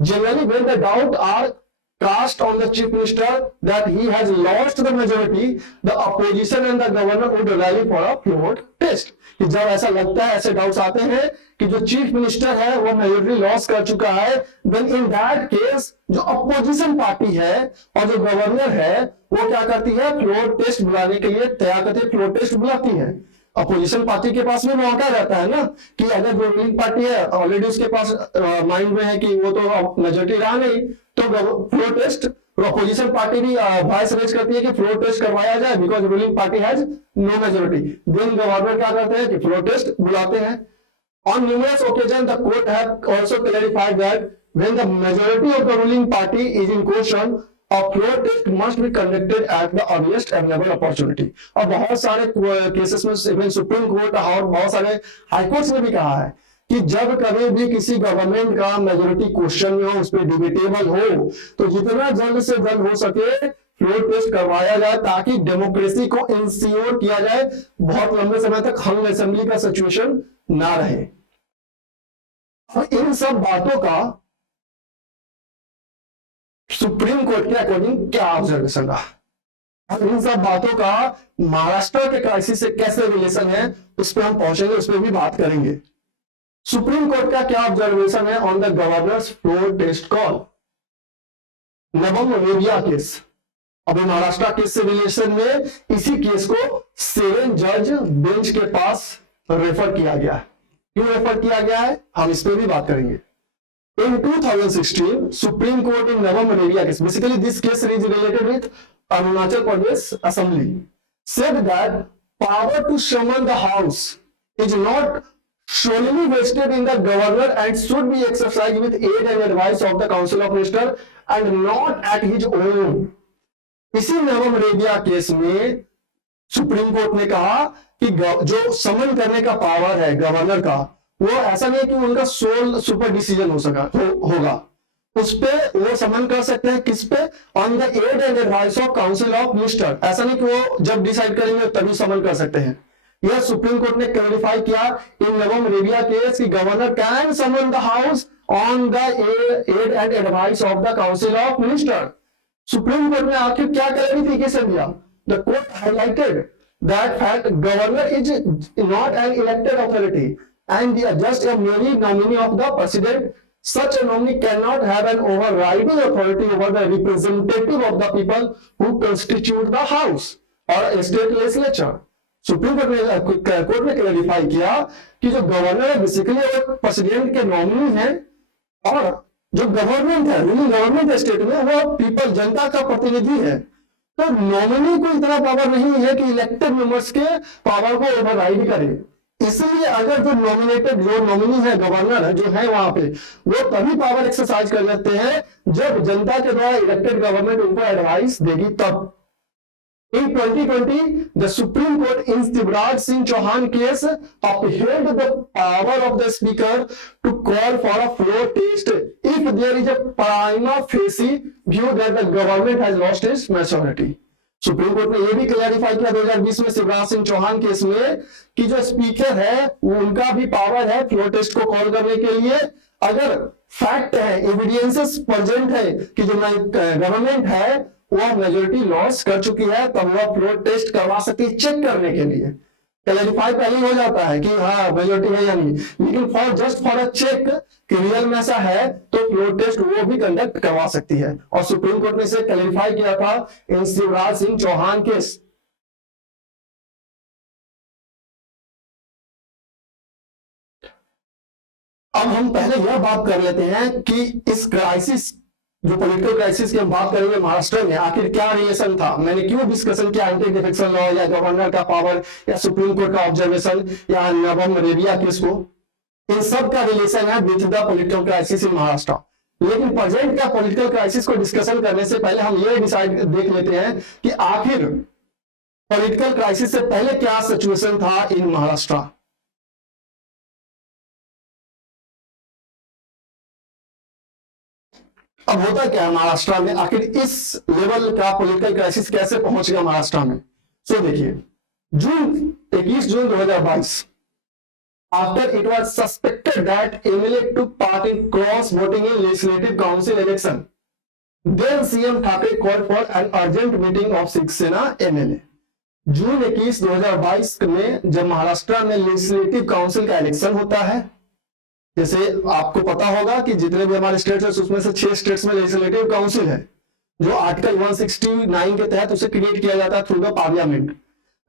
Generally when the doubt are cast on the chief minister that he has lost the majority, the opposition and the governor would rally for a floor test। कि जब ऐसा लगता है, ऐसे doubts आते हैं कि जो चीफ मिनिस्टर है वो मेजोरिटी लॉस कर चुका है, देन इन दैट केस जो अपोजिशन पार्टी है और जो गवर्नर है वो क्या करती है, फ्लोर टेस्ट बुलाने के लिए तैयार करती है, फ्लोर टेस्ट बुलाती है। अपोजिशन पार्टी के पास भी मौका रहता है ना कि अगर जो रूलिंग पार्टी है ऑलरेडी उसके पास माइंड में है कि वो तो मेजोरिटी रहा नहीं, तो फ्लोर टेस्ट अपोजिशन पार्टी भी वॉइस रेज करती है कि फ्लोर टेस्ट करवाया जाए because ruling party has no majority. Then governor क्या करते हैं कि फ्लोर टेस्ट बुलाते हैं। On numerous occasions, the court have also clarified that when the majority of the ruling party is in question, a floor test must be conducted at the earliest available opportunity। और बहुत सारे cases में even supreme court और बहुत सारे high courts ने भी कहा है कि जब कभी भी किसी गवर्नमेंट का मेजोरिटी क्वेश्चन में हो, उस पर डिबेटेबल हो, तो जितना जल्द से जल्द हो सके फ्लोर टेस्ट करवाया जाए ताकि डेमोक्रेसी को इंश्योर किया जाए, बहुत लंबे समय तक हंग असेंबली का सिचुएशन ना रहे। और इन सब बातों का सुप्रीम कोर्ट के अकॉर्डिंग क्या ऑब्जर्वेशन रहा, और इन सब बातों का महाराष्ट्र के क्राइसिस से कैसे रिलेशन है, उस पर हम पहुंचेंगे, उस पर भी बात करेंगे। सुप्रीम कोर्ट का क्या ऑब्जर्वेशन है on the governor's floor test call. नवम रेबिया केस, अभी महाराष्ट्र केस से रिलेशन में इसी केस को 7 जज बेंच के पास रेफर किया गया है। क्यों रेफर किया गया है, हम इस पर भी बात करेंगे। In 2016, Supreme Court in Navam Rebiya case, basically this case is related with Arunachal Pradesh Assembly, said that power to summon the House is not solely vested in the governor and should be exercised with aid and advice of the Council of Ministers and not at his own। इसी नवम Rebia case में supreme court ने कहा कि जो समन करने का power है गवर्नर का, वो ऐसा नहीं कि उनका सोल सुपर डिसीजन होगा, उस पे वो समन कर सकते हैं, किस पे, on the aid and advice of council of minister. ऐसा नहीं कि वो जब डिसाइड करेंगे तभी समन कर सकते हैं। यह सुप्रीम कोर्ट ने क्लैरिफाई किया इन नवम रेबिया केस कि governor can summon the house on the aid and advice of the council of minister. Supreme court ने आखिर क्या क्लैरिफिकेशन दिया, the court highlighted that fact governor is not an elected authority and just a merely nominee of the president. Such a nominee cannot have an overriding authority over the representative of the people who constitute the house or state legislature। Supreme court ने clarify किया कि जो governor है basically वो president के nominee है, और जो गवर्नमेंट है, रूलिंग गवर्नमेंट है स्टेट में, वो पीपल जनता का प्रतिनिधि है। तो नॉमिनी को इतना पावर नहीं है कि इलेक्टेड मेंबर्स के पावर को ओवरराइड करे। इसलिए अगर जो नॉमिनेटेड, जो नॉमिनी है गवर्नर है जो है वहां पे, वो तभी पावर एक्सरसाइज कर लेते हैं जब जनता के द्वारा इलेक्टेड गवर्नमेंट उनको एडवाइस देगी तब। In 2020 the supreme court in Shivraj Singh Chouhan case upheld the power of the speaker to call for a floor test if there is a prima facie view that the government has lost its majority। Supreme court ने यह भी clarify किया 2020 में Shivraj Singh Chouhan case में कि जो speaker है वो उनका भी पावर है फ्लोर टेस्ट को कॉल करने के लिए, अगर फैक्ट है, एविडेंसेस प्रेजेंट है कि जो गवर्नमेंट है वो मेजोरिटी लॉस कर चुकी है, तब वो फ्लोर टेस्ट करवा सकती है चेक करने के लिए। क्लैरिफाई पहले हो जाता है कि हाँ मेजोरिटी है या नहीं, लेकिन फॉर अ चेक कि रियल में ऐसा है तो फ्लोर टेस्ट वो भी कंडक्ट करवा सकती है, और सुप्रीम कोर्ट ने इसे क्लैरिफाई किया था इन शिवराज सिंह चौहान केस। अब हम पहले यह बात कर लेते हैं कि इस क्राइसिस, जो पॉलिटिकल क्राइसिस की हम बात करेंगे महाराष्ट्र में, आखिर क्या रिलेशन था। मैंने क्यों डिस्कशन किया एंटी डिफेक्शन लॉ या गवर्नर का पावर या सुप्रीम कोर्ट का ऑब्जर्वेशन या नवम रेबिया केस को, इन सब का रिलेशन है with the political crisis in Maharashtra. लेकिन प्रेजेंट का पॉलिटिकल क्राइसिस को डिस्कशन करने से पहले हम ये डिसाइड देख लेते हैं कि आखिर पॉलिटिकल क्राइसिस से पहले क्या सिचुएशन था इन महाराष्ट्र। अब होता क्या है महाराष्ट्र में, आखिर इस लेवल का पॉलिटिकल क्राइसिस कैसे पहुंच गया महाराष्ट्र में? सो देखिए, 21 जून 2022, after it was suspected that MLA took part in cross voting in legislative council election, then CM Thackeray called for an urgent meeting of Shiv Sena MLA। जून 21, 2022 में जब महाराष्ट्र में लेजिस्लेटिव काउंसिल का इलेक्शन होता है, जैसे आपको पता होगा कि जितने भी हमारे स्टेट्स हैं उसमें से 6 स्टेट्स में लेजिस्लेटिव काउंसिल है, जो आर्टिकल 169 के तहत उसे क्रिएट किया जाता है थ्रू द पार्लियामेंट।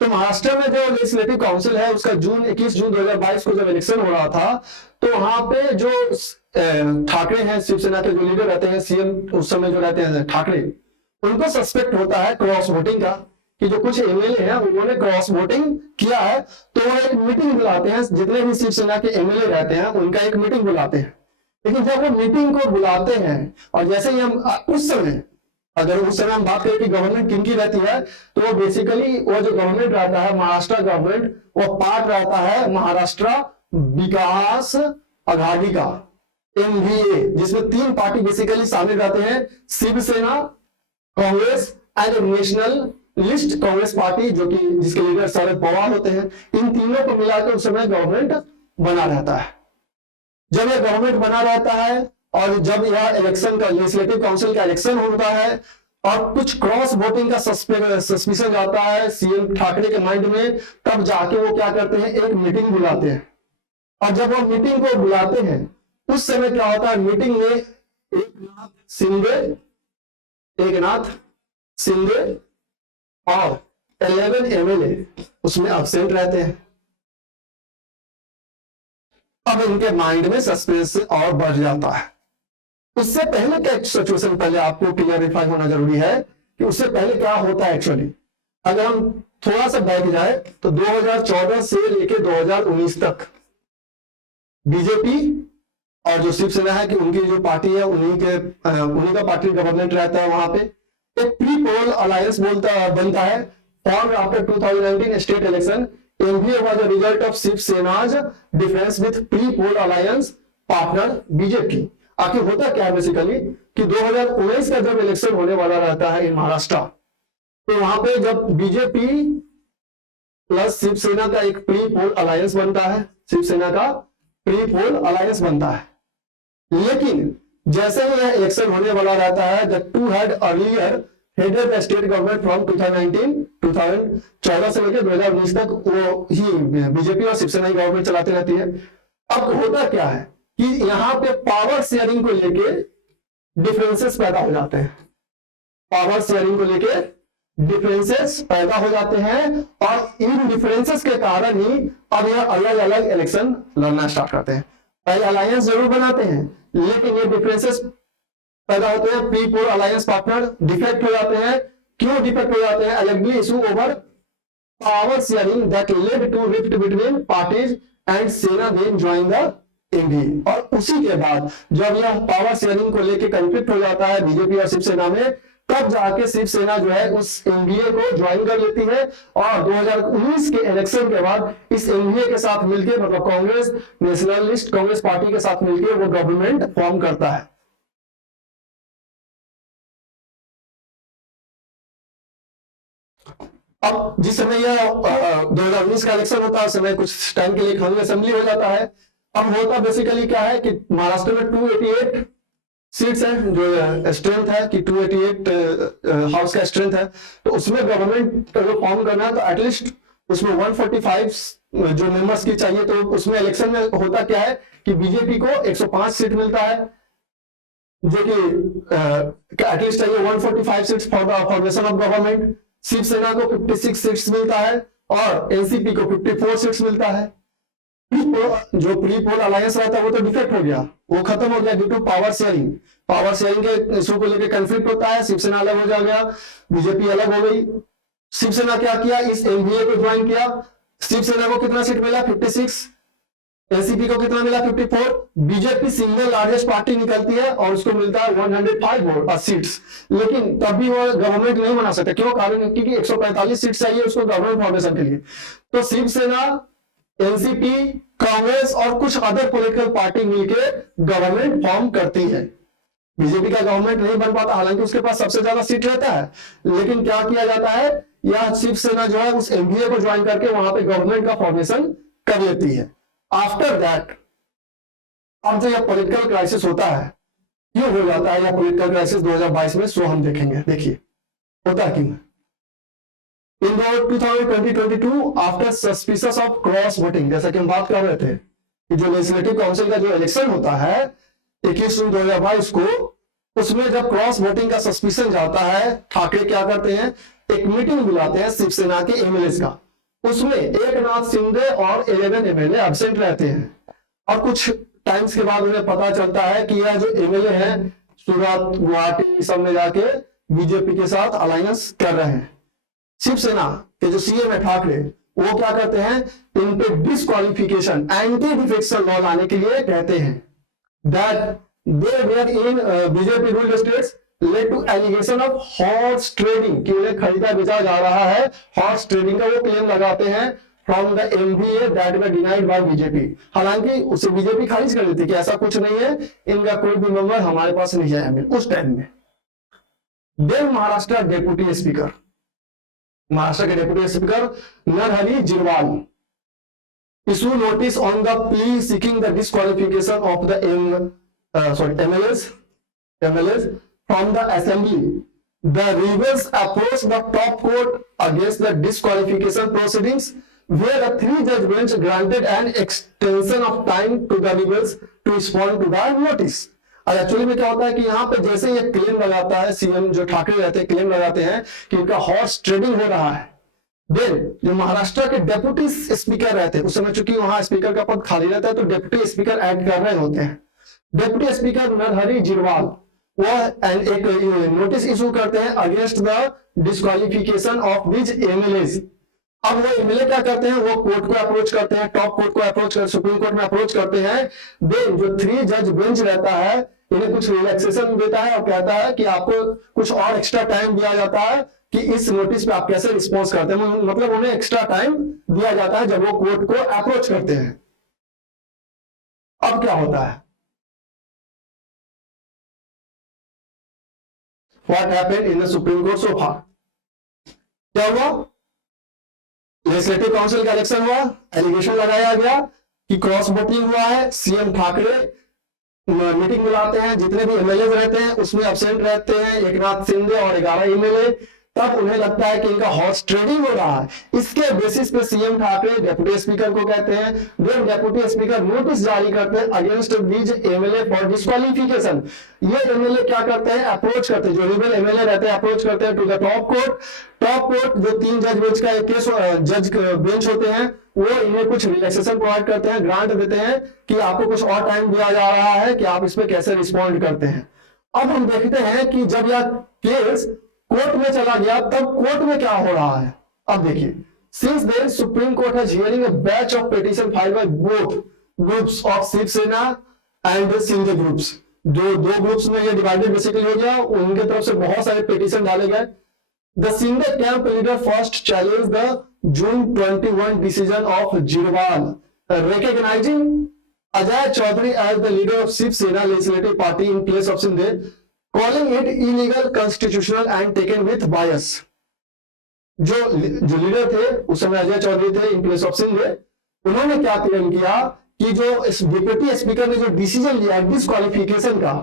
तो महाराष्ट्र में जो लेजिस्लेटिव काउंसिल है उसका 21 जून 2022 को जब इलेक्शन हो रहा था, तो वहां पे जो ठाकरे हैं, शिवसेना के जो लीडर रहते हैं, सीएम उस समय जो रहते हैं ठाकरे, उनको सस्पेक्ट होता है क्रॉस वोटिंग का, कि जो कुछ एमएलए हैं उन्होंने क्रॉस वोटिंग किया है। तो वो एक मीटिंग बुलाते हैं, जितने भी शिवसेना के एमएलए रहते हैं उनका एक मीटिंग बुलाते हैं। लेकिन जब वो मीटिंग को बुलाते हैं, और जैसे ही हम उस समय, अगर उस समय हम बात करें कि गवर्नमेंट किनकी रहती है, तो वो बेसिकली वो जो गवर्नमेंट रहता है महाराष्ट्र गवर्नमेंट, वो पार्ट रहता है महाराष्ट्र विकास आघाड़ी का, एमवीए, जिसमें 3 पार्टी बेसिकली शामिल रहते हैं, Shiv Sena, Congress and Nationalist Congress party, जो कि जिसके लीडर शरद पवार होते हैं। इन तीनों को मिलाकर उस समय गवर्नमेंट बना रहता है। जब यह गवर्नमेंट बना रहता है और जब यह इलेक्शन का लेजिस्लेटिव काउंसिल का इलेक्शन होता है और कुछ क्रॉस वोटिंग का सस्पिशन जाता है सीएम ठाकरे के माइंड में, तब जाके वो क्या करते हैं, एक मीटिंग बुलाते हैं। और जब वो मीटिंग को बुलाते हैं, उस समय क्या होता है, मीटिंग में एकनाथ शिंदे और 11 एमएलए उसमें अब्सेंट रहते हैं। अब इनके माइंड में सस्पेंस और बढ़ जाता है। उससे पहले क्या सिचुएशन पहले आपको क्लियरिफाई होना जरूरी है कि उससे पहले क्या होता है एक्चुअली। अगर हम थोड़ा सा बैक जाए तो 2014 से लेकर 2019 तक बीजेपी और जो शिवसेना है कि उनकी जो पार्टी है उन्हीं का पार्टी गवर्नमेंट रहता है। वहां पे एक प्री पोल अलायंस बनता है, form after 2019 state election. MVA was a result of Shiv Sena's difference with pre poll alliance partner BJP. आखिर होता क्या है बेसिकली कि 2019 का जब इलेक्शन होने वाला रहता है इन महाराष्ट्र, तो वहां पे जब बीजेपी प्लस शिवसेना का एक प्री पोल अलायंस बनता है, शिवसेना का प्री पोल अलायंस बनता है। लेकिन जैसे ही यह इलेक्शन होने वाला रहता है, the two had earlier headed the state government from 2014 से लेकर 2019 तक वो ही बीजेपी और शिवसेना ही गवर्नमेंट चलाती रहती है। अब होता क्या है कि यहां पे पावर शेयरिंग को लेके डिफरेंसेस पैदा हो जाते हैं, पावर शेयरिंग को लेके डिफरेंसेस पैदा हो जाते हैं और इन डिफरेंसेस के कारण ही अब यह अलग अलग इलेक्शन लड़ना स्टार्ट करते हैं। पहले अलायंस जरूर बनाते हैं लेकिन ये डिफरेंसेस पैदा होते हैं, pre poll alliance partner defect हो जाते हैं। क्यों डिफेक्ट हो जाते हैं? Allegedly issue over power sharing that led to rift between parties and Sena then join the MVA. और उसी के बाद जब यह पावर शेयरिंग को लेकर कंफ्लिक्ट हो जाता है बीजेपी और शिवसेना में, तब जाके शिवसेना जो है उस एमवीए को ज्वाइन कर लेती है और 2019 के इलेक्शन के बाद इस एमवीए के साथ मिलकर, मतलब कांग्रेस नेशनलिस्ट कांग्रेस पार्टी के साथ मिलकर वो गवर्नमेंट फॉर्म करता है। अब जिस समय यह 2019 का इलेक्शन होता है उस समय कुछ टाइम के लिए कांग्रेस असेंबली हो जाता है। अब होता बेसिकली क्या है कि महाराष्ट्र में 288 सीट्स है, जो स्ट्रेंथ है कि 288 हाउस का स्ट्रेंथ है, तो उसमें गवर्नमेंट फॉर्म करना है तो एटलीस्ट उसमें 145 जो मेंबर्स की चाहिए। तो उसमें इलेक्शन में होता क्या है कि बीजेपी को 105 सीट मिलता है, जो कि एटलीस्ट चाहिए 145 seats for the formation of government. Shiv Sena को 56 सीट्स मिलता है और एनसीपी को 54 सीट्स मिलता है। जो प्री पोल अलायंस रहता है वो तो डिफेक्ट हो गया, वो खत्म हो गया due to power sharing. Power sharing के इशू को लेकर कंफ्लिक्ट होता है, शिवसेना अलग हो गया, बीजेपी अलग हो गई। शिवसेना क्या किया, इस एमवीए को ज्वाइन किया। शिवसेना को कितना सीट मिला? 56। एनसीपी को कितना मिला? 54। बीजेपी सिंगल लार्जेस्ट पार्टी निकलती है और उसको मिलता है 105 सीट्स। लेकिन तब भी वो गवर्नमेंट नहीं बना सकते। क्यों? कारण क्योंकि 145 सीट चाहिए उसको गवर्नमेंट फॉर्मेशन के लिए। तो शिवसेना, एनसीपी, कांग्रेस और कुछ अदर पॉलिटिकल पार्टी मिलकर गवर्नमेंट फॉर्म करती है। बीजेपी का गवर्नमेंट नहीं बन पाता, हालांकि उसके पास सबसे ज्यादा सीट रहता है, लेकिन क्या किया जाता है, यह शिवसेना जो है उस एमवीए को ज्वाइन करके वहां पे गवर्नमेंट का फॉर्मेशन कर लेती है। आफ्टर दैट अब जो यह पॉलिटिकल क्राइसिस होता है, क्यों हो जाता है यह पॉलिटिकल क्राइसिस 2022 में, सो हम देखेंगे। देखिए होता क्यों है। इन 2022 after suspicious of cross voting, जैसा कि हम बात कर रहे थे कि जो लेजिस्लेटिव काउंसिल का जो इलेक्शन होता है 21 जून 2022 को, उसमें जब क्रॉस वोटिंग का सस्पिशन जाता है, ठाकरे क्या करते हैं, एक मीटिंग बुलाते हैं शिवसेना के एमएलए का। उसमें एकनाथ शिंदे और 11 एमएलए एब्सेंट रहते हैं, और कुछ टाइम्स के बाद उन्हें पता चलता है कि यह जो एमएलए हैं सूरत, गुवाहाटी सब में जाके बीजेपी के साथ अलायंस कर रहे हैं। शिवसेना के जो सीएम है ठाकरे, वो क्या करते हैं, इन पे डिस्क्वालिफिकेशन, एंटी डिफेक्शन लॉ लाने के लिए कहते हैं। That they were in BJP ruled states led to allegation of horse trading, कि उन्हें खरीदा बेचा जा रहा है, हॉर्स ट्रेडिंग का वो क्लेम लगाते हैं from the MVA that were denied by BJP. हालांकि उसे बीजेपी खारिज कर देती कि ऐसा कुछ नहीं है, इनका कोई भी मेंबर हमारे पास नहीं है उस टाइम में। देन महाराष्ट्र डेप्यूटी स्पीकर, महाराष्ट्र के deputy speaker Narhari Zirwal issue notice on the plea seeking the disqualification of the MLAs from the assembly. The rebels approached the top court against the disqualification proceedings, where a 3-judge bench granted an extension of time to the rebels to respond to the notice. और actually में क्या होता है कि यहाँ पे जैसे ये क्लेम लगाता है, सीएम जो ठाकरे रहते हैं क्लेम लगाते हैं कि इनका हॉर्स ट्रेडिंग हो रहा है, देन जो महाराष्ट्र के डेप्यूटी स्पीकर रहते हैं, उस समय चूंकि वहां स्पीकर का पद खाली रहता है तो डेप्यूटी स्पीकर ऐड कर रहे होते हैं। डेप्यूटी स्पीकर नरहरी झिरवाल वह एक नोटिस इशू करते हैं against the disqualification of this MLAs. अब वो एमएलए क्या करते हैं, वो कोर्ट को अप्रोच करते हैं, टॉप कोर्ट को अप्रोच कर सुप्रीम कोर्ट में अप्रोच करते हैं। देन जो 3 जज बेंच रहता है इन्हें कुछ रिलैक्सेशन देता है और कहता है कि आपको कुछ और एक्स्ट्रा टाइम दिया जाता है कि इस नोटिस पे आप कैसे रिस्पॉन्स करते हैं, मतलब उन्हें एक्स्ट्रा टाइम दिया जाता है जब वो कोर्ट को अप्रोच करते हैं। अब क्या होता है, what happened in the supreme Court so far, क्या हुआ, लेजिस्लेटिव काउंसिल का इलेक्शन हुआ, एलिगेशन लगाया गया कि क्रॉस वोटिंग हुआ है, सीएम ठाकरे मीटिंग बुलाते हैं, जितने भी एमएलए रहते हैं उसमें एब्सेंट रहते हैं एकनाथ शिंदे और 11 एमएलए। तब उन्हें लगता है कि इनका हॉर्स ट्रेडिंग हो रहा है। इसके बेसिस पे सीएम ठाकरे डेप्यूटी स्पीकर को कहते हैं, देन डेप्यूटी स्पीकर नोटिस जारी करते हैं against these MLA for disqualification. ये एमएलए क्या करते हैं, अप्रोच करते हैं, जो रिबल एमएलए रहते हैं अप्रोच करते हैं to the top court. Top court जो 3 जज बेंच का एक केस जज बेंच होते हैं, वो इन्हें कुछ रिलैक्सेशन प्रोवाइड करते हैं, ग्रांट देते हैं कि आपको कुछ और टाइम दिया जा रहा है कि आप इस पे कैसे रिस्पॉन्ड करते हैं। अब हम देखते हैं कि जब यह केस कोर्ट में चला गया तब कोर्ट में क्या हो रहा है। अब देखिए, since then supreme court has hearing a batch of petition filed by both groups of Shiv Sena and Shinde groups. जो 2 ग्रुप्स में ये डिवाइडेड बेसिकली हो गया, उनके तरफ से बहुत सारे पिटीशन डाले गए। The Shinde camp leader first challenge the June 21 decision of Jirwal, recognizing Ajay Chaudhary as the leader of Shiv Sena legislative party in place of Shinde, calling it illegal, constitutional and taken with bias. जो leader थे उस समय अजय चौधरी थे in place of Shinde, उन्होंने क्या claim किया कि जो डिप्टी स्पीकर ने जो डिसीजन लिया डिस्क्वालिफिकेशन का,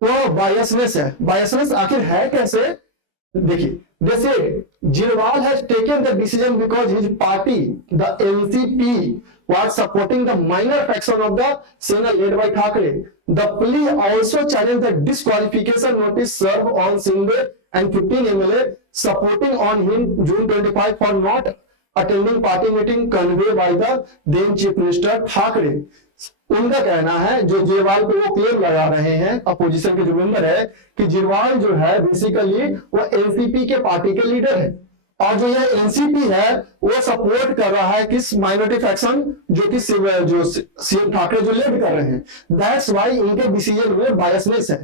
वो बायसनेस है। बायसनेस आखिर है कैसे, देखिए, they said Jirwal has taken the decision because his party, the NCP, was supporting the minor faction of the Sena led by Thackeray. The plea also challenged the disqualification notice served on Shinde and 15 MLA supporting on him June 25 for not attending party meeting conveyed by the then Chief Minister Thackeray. उनका कहना है, जो जिरवाल पे वो claim लगा रहे हैं opposition के जो मेंबर है, कि जिरवाल जो है बेसिकली वो एनसीपी के पार्टी के लीडर है, और जो ये एनसीपी है वो सपोर्ट कर रहा है किस माइनॉरिटी फैक्शन, जो कि जो सीएम ठाकरे जो लीड कर रहे हैं। दैट्स व्हाई इनके डिसीजन में बायसनेस है।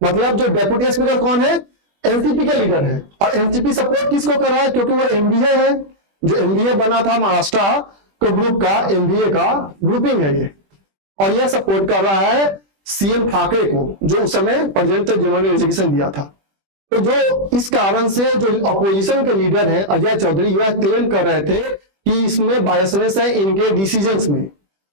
मतलब जो डेप्यूटी स्पीकर कौन है, एनसीपी के लीडर है, और एनसीपी सपोर्ट किसको कर रहा है, क्योंकि वो एमबीए है, जो एमबीए बना था महाराष्ट्र को ग्रुप का, एमबीए का ग्रुपिंग है ये, और यह सपोर्ट कर रहा है सीएम ठाकरे को, जो उस समय प्रेजेंट थे, जिन्होंने रेजिग्नेशन दिया था। तो जो इस कारण से जो अपोजिशन के लीडर हैं अजय चौधरी, यह क्लेम कर रहे थे कि इसमें बायसनेस है इनके डिसीजंस में।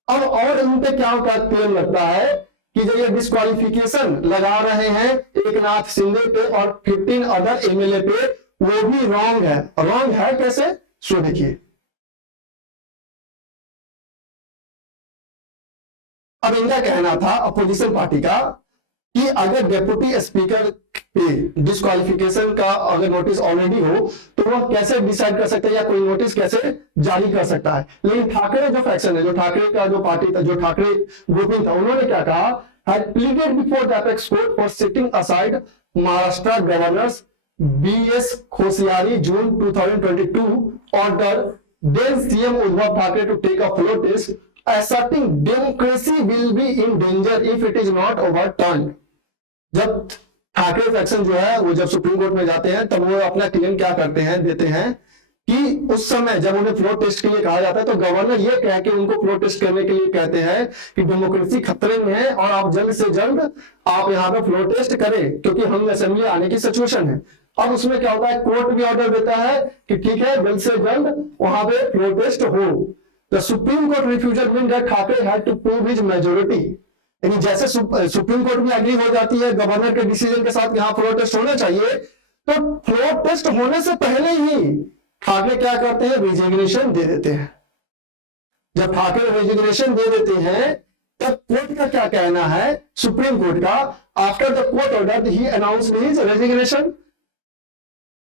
अब और इन पे क्या क्लेम लगता है कि जो ये डिस्क्वालिफिकेशन लगा रहे हैं एकनाथ शिंदे पे और 15 अदर एमएलए पे, वो भी रॉन्ग है। रॉन्ग है कैसे, सो देखिए। अब इनका कहना था अपोजिशन पार्टी का कि अगर डिप्टी स्पीकर पे डिस्क्वालिफिकेशन का अगर नोटिस ऑलरेडी हो तो वह कैसे डिसाइड कर सकता है या कोई नोटिस कैसे जारी कर सकता है। लेकिन ठाकरे जो फैक्शन है, जो ठाकरे का जो पार्टी था, जो ठाकरे ग्रुपिंग था, उन्होंने क्या कहा, had pleaded before the apex court for setting aside Maharashtra Governor's B.S. Khosyari June 2022 order, then CM Uddhav Thackeray to take a floor test, asserting democracy will be in danger if it is not overturned। जब Thackeray faction जो है वो जब supreme court में जाते हैं तब वो अपना क्लेम क्या करते हैं, देते हैं कि उस समय जब उन्हें फ्लोर टेस्ट के लिए कहा जाता है तो गवर्नर ये कह के उनको फ्लोर टेस्ट करने के लिए कहते हैं कि डेमोक्रेसी खतरे में है और आप जल्द से जल्द आप यहाँ पे फ्लोर टेस्ट करें क्योंकि हम असेंबली आने की सिचुएशन है। अब उसमें क्या होता है, कोर्ट भी ऑर्डर देता है कि ठीक है जल्द से जल्द वहां पे फ्लोर टेस्ट हो। The supreme court refusal mean that Thackeray had to prove his majority. यानी जैसे सुप्रीम कोर्ट भी एग्री हो जाती है गवर्नर के डिसीजन के साथ यहाँ फ्लोर टेस्ट होना चाहिए, तो फ्लोर टेस्ट होने से पहले ही ठाकरे क्या करते हैं, रेजिग्नेशन दे देते हैं। जब ठाकरे रेजिग्नेशन दे देते हैं तब कोर्ट का क्या कहना है, सुप्रीम कोर्ट का, after the court order he announced his resignation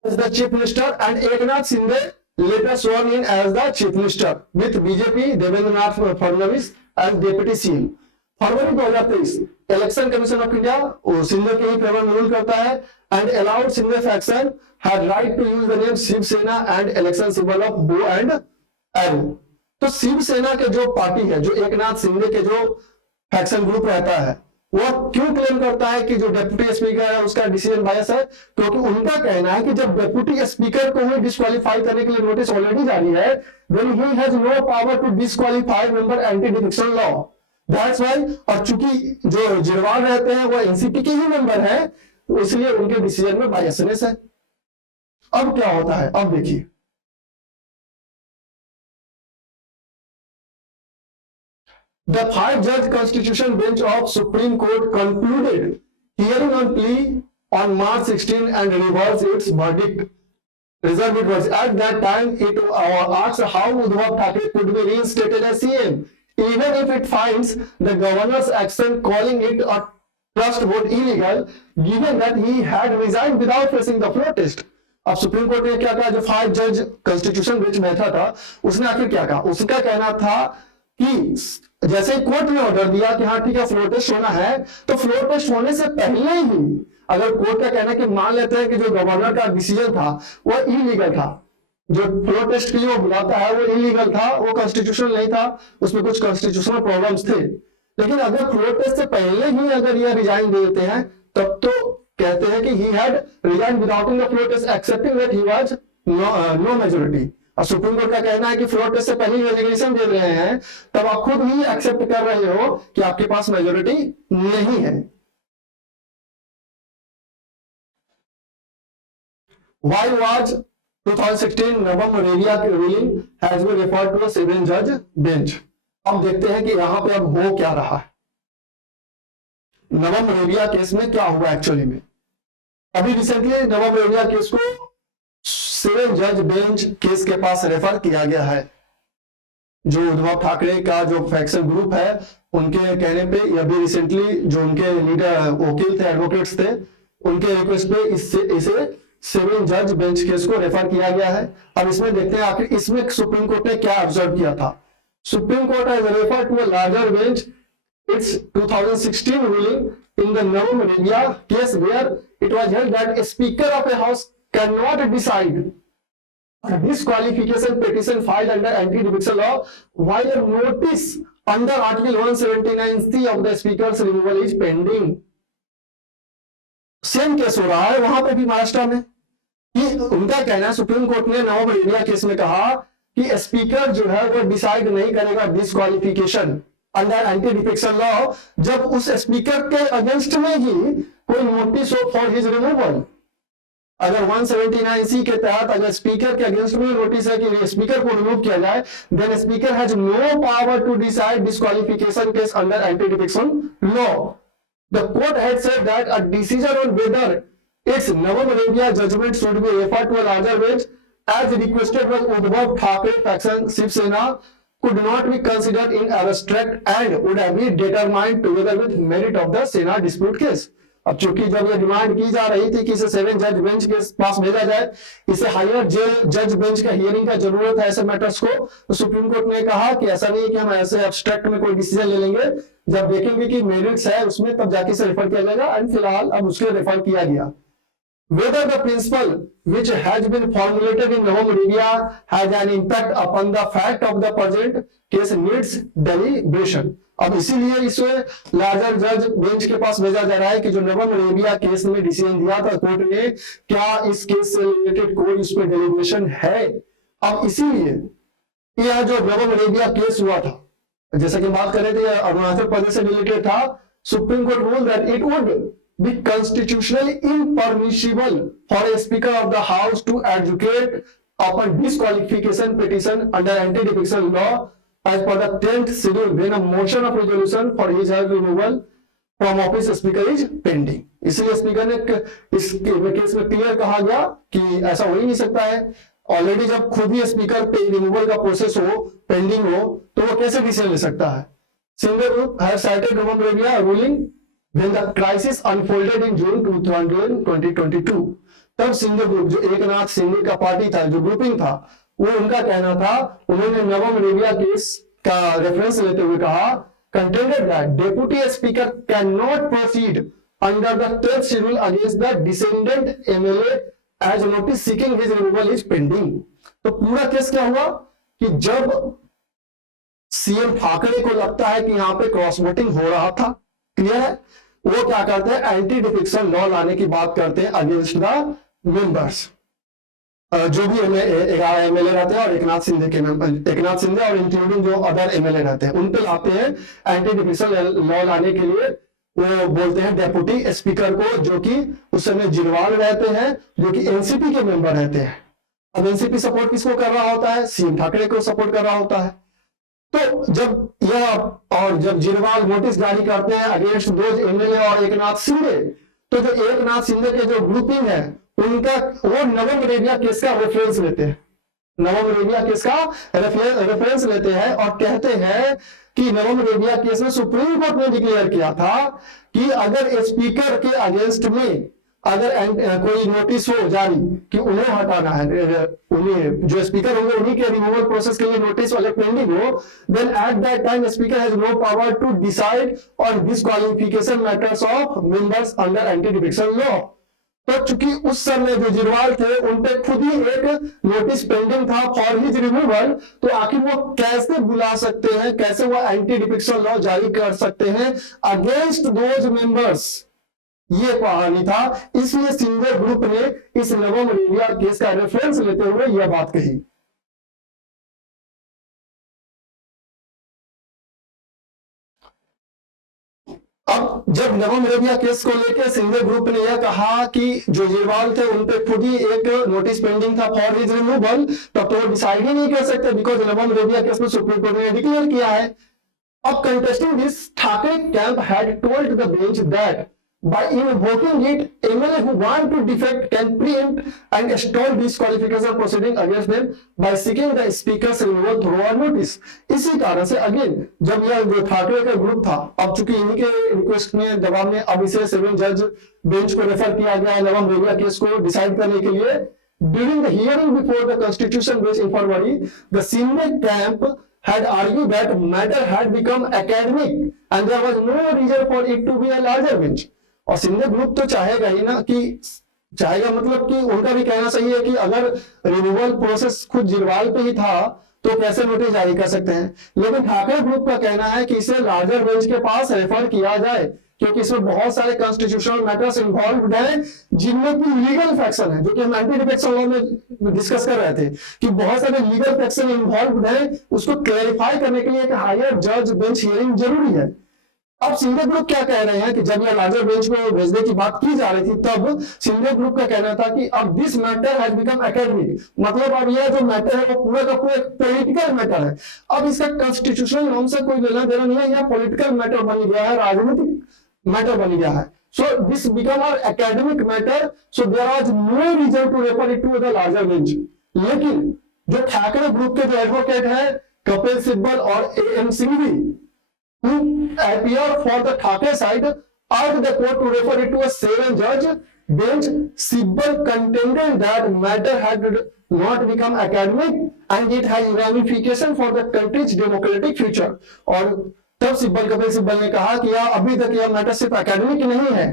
as the chief minister and Eknath Shinde later sworn in as the chief minister with BJP Devendranath Fadnavis as deputy CM। फरवरी 2023 election commission of India Shinde के ही favour में rule करता है and allowed Shinde faction had right to use the name Shiv Sena and election symbol of bow and arrow। तो शिवसेना के जो party है, जो एकनाथ शिंदे के जो फैक्शन ग्रुप रहता है, वह क्यों क्लेम करता है कि जो डेप्यूटी स्पीकर है उसका डिसीजन बायस है, क्योंकि उनका कहना है कि जब डेप्यूटी स्पीकर को ही डिस्क्वालीफाई करने के लिए नोटिस ऑलरेडी जारी है, then he has no power to disqualify member anti defection law। That's why, और चूंकि जो जिरवाल रहते हैं वो एनसीपी के ही मेंबर हैं, इसलिए उनके डिसीजन में बायसनेस है। अब क्या होता है, अब देखिए, the 5-judge constitution bench of Supreme Court concluded hearing on plea on March 16 and reversed its verdict. Reserved it was at that time it asked how Uddhav Thackeray could be reinstated as CM, even if it finds the governor's action calling it a trust vote illegal, given that he had resigned without facing the floor test। अब supreme court ने क्या कहा, जो 5 जज constitution bench बैठा था उसने आखिर क्या कहा, उसका कहना था कि जैसे ही कोर्ट ने ऑर्डर दिया कि हाँ ठीक है फ्लोर टेस्ट होना है, तो फ्लोर टेस्ट होने से पहले ही अगर कोर्ट का कहना है कि मान लेते हैं कि जो गवर्नर का डिसीजन था वो इलीगल था, जो फ्लोर टेस्ट के लिए वो बुलाता है वो इलीगल था, वो कॉन्स्टिट्यूशनल नहीं था, उसमें कुछ कॉन्स्टिट्यूशनल प्रॉब्लम्स थे। लेकिन अगर फ्लोर टेस्ट से पहले ही अगर ये रिजाइन दे देते हैं तब तो कहते हैं कि he had resigned without the floor test accepting that he was no majority। और सुप्रीम कोर्ट का कहना है कि फ्लोर टेस्ट से पहले ही रेजिग्नेशन दे रहे हैं तब आप खुद ही एक्सेप्ट कर रहे हो कि आपके पास मेजोरिटी नहीं है। Why was 2016 नवम रेबिया की ruling has been referred to a 7-judge bench। अब देखते हैं कि यहां पे अब हो क्या रहा है, नवम रेबिया केस में क्या हुआ एक्चुअली में। अभी रिसेंटली नवम रेबिया केस को 7-जज बेंच केस के पास रेफर किया गया है। जो उद्धव ठाकरे का जो फैक्शन ग्रुप है उनके कहने पे अभी रिसेंटली जो उनके लीडर वकील थे, एडवोकेट्स थे, उनके रिक्वेस्ट पे इसे 7-जज बेंच केस को रेफर किया गया है। अब इसमें देखते हैं आखिर इसमें सुप्रीम कोर्ट ने क्या ऑब्जर्व किया था। Supreme court has referred to a larger bench its 2016 ruling in the Navam Rebiya case where it was held that a speaker of a house cannot decide a disqualification petition filed under anti-defection law while a notice under Article 179C of the speaker's removal is pending। Same case हो रहा है वहां पे भी महाराष्ट्र में कि उनका कहना है, सुप्रीम कोर्ट ने नवम रेबिया केस में कहा कि स्पीकर जो है वो डिसाइड नहीं करेगा disqualification under anti defection law, जब उस स्पीकर के अगेंस्ट में ही कोई नोटिस हो फॉर हिज रिमूवल। अगर 179C के तहत अगर स्पीकर के अगेंस्ट में नोटिस है कि स्पीकर को रिमूव किया जाए, then speaker has no power to decide disqualification case under anti defection law. The court had said that a decision on whether its Navam Arabia judgment should be referred to a larger bench as requested by Uddhav Thackeray faction Shiv Sena could not be considered in abstract and would have been determined together with merit of the Sena dispute case। अब चूंकि जब ये demand की जा रही थी कि इसे 7 जज बेंच के पास भेजा जाए, इसे हायर जज बेंच का हियरिंग का जरूरत है ऐसे मैटर्स को, तो सुप्रीम कोर्ट ने कहा कि ऐसा नहीं है कि हम ऐसे एब्स्ट्रैक्ट में कोई डिसीजन ले लेंगे, जब देखेंगे कि मेरिट्स है उसमें तब जाके इसे रेफर किया जाएगा। एंड फिलहाल अब उसके रेफर किया गया। Whether the principle which has been formulated in Navam Arabia has an impact upon the fact of the present case needs deliberation। अब इसीलिए इसे लार्जर जज बेंच के पास भेजा जा रहा है कि जो नवम अरेबिया केस में डिसीजन दिया था कोर्ट ने, क्या इस केस से रिलेटेड कोई उस पर डेलिब्रेशन है। अब इसीलिए यह जो नवम अरेबिया केस हुआ था, जैसा कि बात कर रहे थे अरुणाचल प्रदेश से रिलेटेड था, supreme court rule that it would be constitutionally impermissible for a speaker of the house to advocate upon disqualification petition under anti-defection law as per the 10th schedule when a motion of resolution for his removal from office speaker is pending। इसलिए speaker ने इस case में clear कहा गया कि ऐसा हो ही नहीं सकता है। ऑलरेडी जब खुद ही स्पीकर पे रिमूवल का प्रोसेस हो, पेंडिंग हो, तो वो कैसे डिसीजन ले सकता है। सिंगल ग्रुप हैव साइटेड नवम Arabia ruling when the crisis unfolded in June 2022। तब सिंधे ग्रुप जो एकनाथ शिंदे का पार्टी था, जो ग्रुपिंग था, वो उनका कहना था, उन्होंने नवम अरेबिया केस का रेफरेंस लेते हुए कहा contended that deputy speaker cannot proceed under the 10th schedule against the descendant MLA as notice seeking his removal is pending। तो पूरा केस क्या हुआ कि जब सीएम ठाकरे को लगता है कि यहाँ पे क्रॉस वोटिंग हो रहा था, क्लियर है, वो क्या करते हैं, एंटी डिफेक्शन लॉ लाने की बात करते हैं अगेंस्ट द मेंबर्स, जो भी 11 एमएलए रहते हैं और एकनाथ शिंदे और इंक्लूडिंग जो अदर एमएलए रहते हैं, उन पे लाते हैं एंटी डिफेक्शन लॉ लाने के लिए। वो बोलते हैं डेप्यूटी स्पीकर को, जो कि उस समय जिरवाल रहते हैं, जो कि एनसीपी के मेंबर रहते हैं। अब एनसीपी सपोर्ट किसको कर रहा होता है, सीएम ठाकरे को सपोर्ट कर रहा होता है। तो जब जिरवाल नोटिस जारी करते हैं अगेंस्ट दोज एमएलए और एकनाथ शिंदे, तो जो एकनाथ शिंदे के जो ग्रुपिंग है उनका वो नवम अरेबिया केस का रेफरेंस लेते हैं, नवम अरेबिया केस का रेफरेंस लेते हैं और कहते हैं कि नवम अरेबिया केस में सुप्रीम कोर्ट ने डिक्लेयर किया था कि अगर स्पीकर के अगेंस्ट में अगर कोई नोटिस हो जारी कि उन्हें हटाना है, उन्हें जो स्पीकर होंगे उन्हीं के रिमूवल प्रोसेस के लिए नोटिस अगर पेंडिंग हो, then at that time speaker has no power to decide on disqualification matters of members under anti defection law. तो चूंकि उस समय जो जिरवाल थे उन पे खुद ही एक नोटिस पेंडिंग था फॉर हिज रिमूवल, तो आखिर वो कैसे बुला सकते हैं, कैसे वो एंटी डिफेक्शन लॉ जारी कर सकते हैं अगेंस्ट दोज मेंबर्स, ये कहानी था। इसलिए सिंधे ग्रुप ने इस नवम अरेबिया केस का रेफरेंस लेते हुए यह बात कही। अब जब नवम अरेबिया केस को लेकर सिंधे ग्रुप ने यह कहा कि जो जिरवाल थे उन पे खुद ही एक नोटिस पेंडिंग था फॉर हिज रिमूवल, तब तो वो डिसाइड ही नहीं कर सकते बिकॉज नवम अरेबिया केस में सुप्रीम कोर्ट ने डिक्लेयर किया है। अब contesting this, Thackeray camp had told the bench that by invoking it, MLA who want to defect can preempt and stall disqualification proceeding against them by seeking the speaker's removal through a notice। इसी कारण से again जब यह जो ठाकरे का group था, अब चूंकि इन्हीं के रिक्वेस्ट में दबाव में अब इसे 7 जज बेंच को रेफर किया गया है नवम अरेबिया केस को डिसाइड करने के लिए। During the hearing before the constitution bench in February, the Shinde camp had argued that matter had become academic and there was no reason for it to be a larger bench। और Shinde group तो चाहेगा ही ना, कि चाहेगा मतलब कि उनका भी कहना सही है कि अगर रिमूवल प्रोसेस खुद जिरवाल पे ही था तो कैसे नोटिस जारी कर सकते हैं, लेकिन ठाकरे ग्रुप का कहना है कि इसे लार्जर बेंच के पास रेफर किया जाए क्योंकि इसमें बहुत सारे कॉन्स्टिट्यूशनल मैटर्स इन्वॉल्व हैं जिनमें की लीगल फैक्शन है, जो कि हम एंटी डिफेक्शन लॉ में डिस्कस कर रहे थे कि बहुत सारे लीगल फैक्शन इन्वॉल्व हैं, उसको क्लैरिफाई करने के लिए एक हायर जज बेंच हियरिंग जरूरी है। अब सिंधिया ग्रुप क्या कह रहे हैं कि जब यह लार्जर बेंच को भेजने की बात की जा रही थी, तब सिंधिया ग्रुप का कहना था कि अब this matter has become academic, मतलब अब यह जो मैटर है वो पूरा का पूरा पॉलिटिकल मैटर है। अब इसका कॉन्स्टिट्यूशनल नॉर्म से कोई लेना देना नहीं है, यह पॉलिटिकल मैटर बन गया है, राजनीतिक मैटर बन गया है। So this become our academic matter, so there was no reason to refer it to the larger bench. लेकिन जो ठाकरे ग्रुप के जो एडवोकेट है कपिल सिब्बल और AM Singhvi, who appear for the Thakre side, urged the court to refer it to a 7-judge bench. Sibbal contended that matter had not become academic and it has ramification for the country's democratic future. और तब कपिल सिब्बल ने कहा कि अभी तक यह matter सिर्फ academic नहीं है,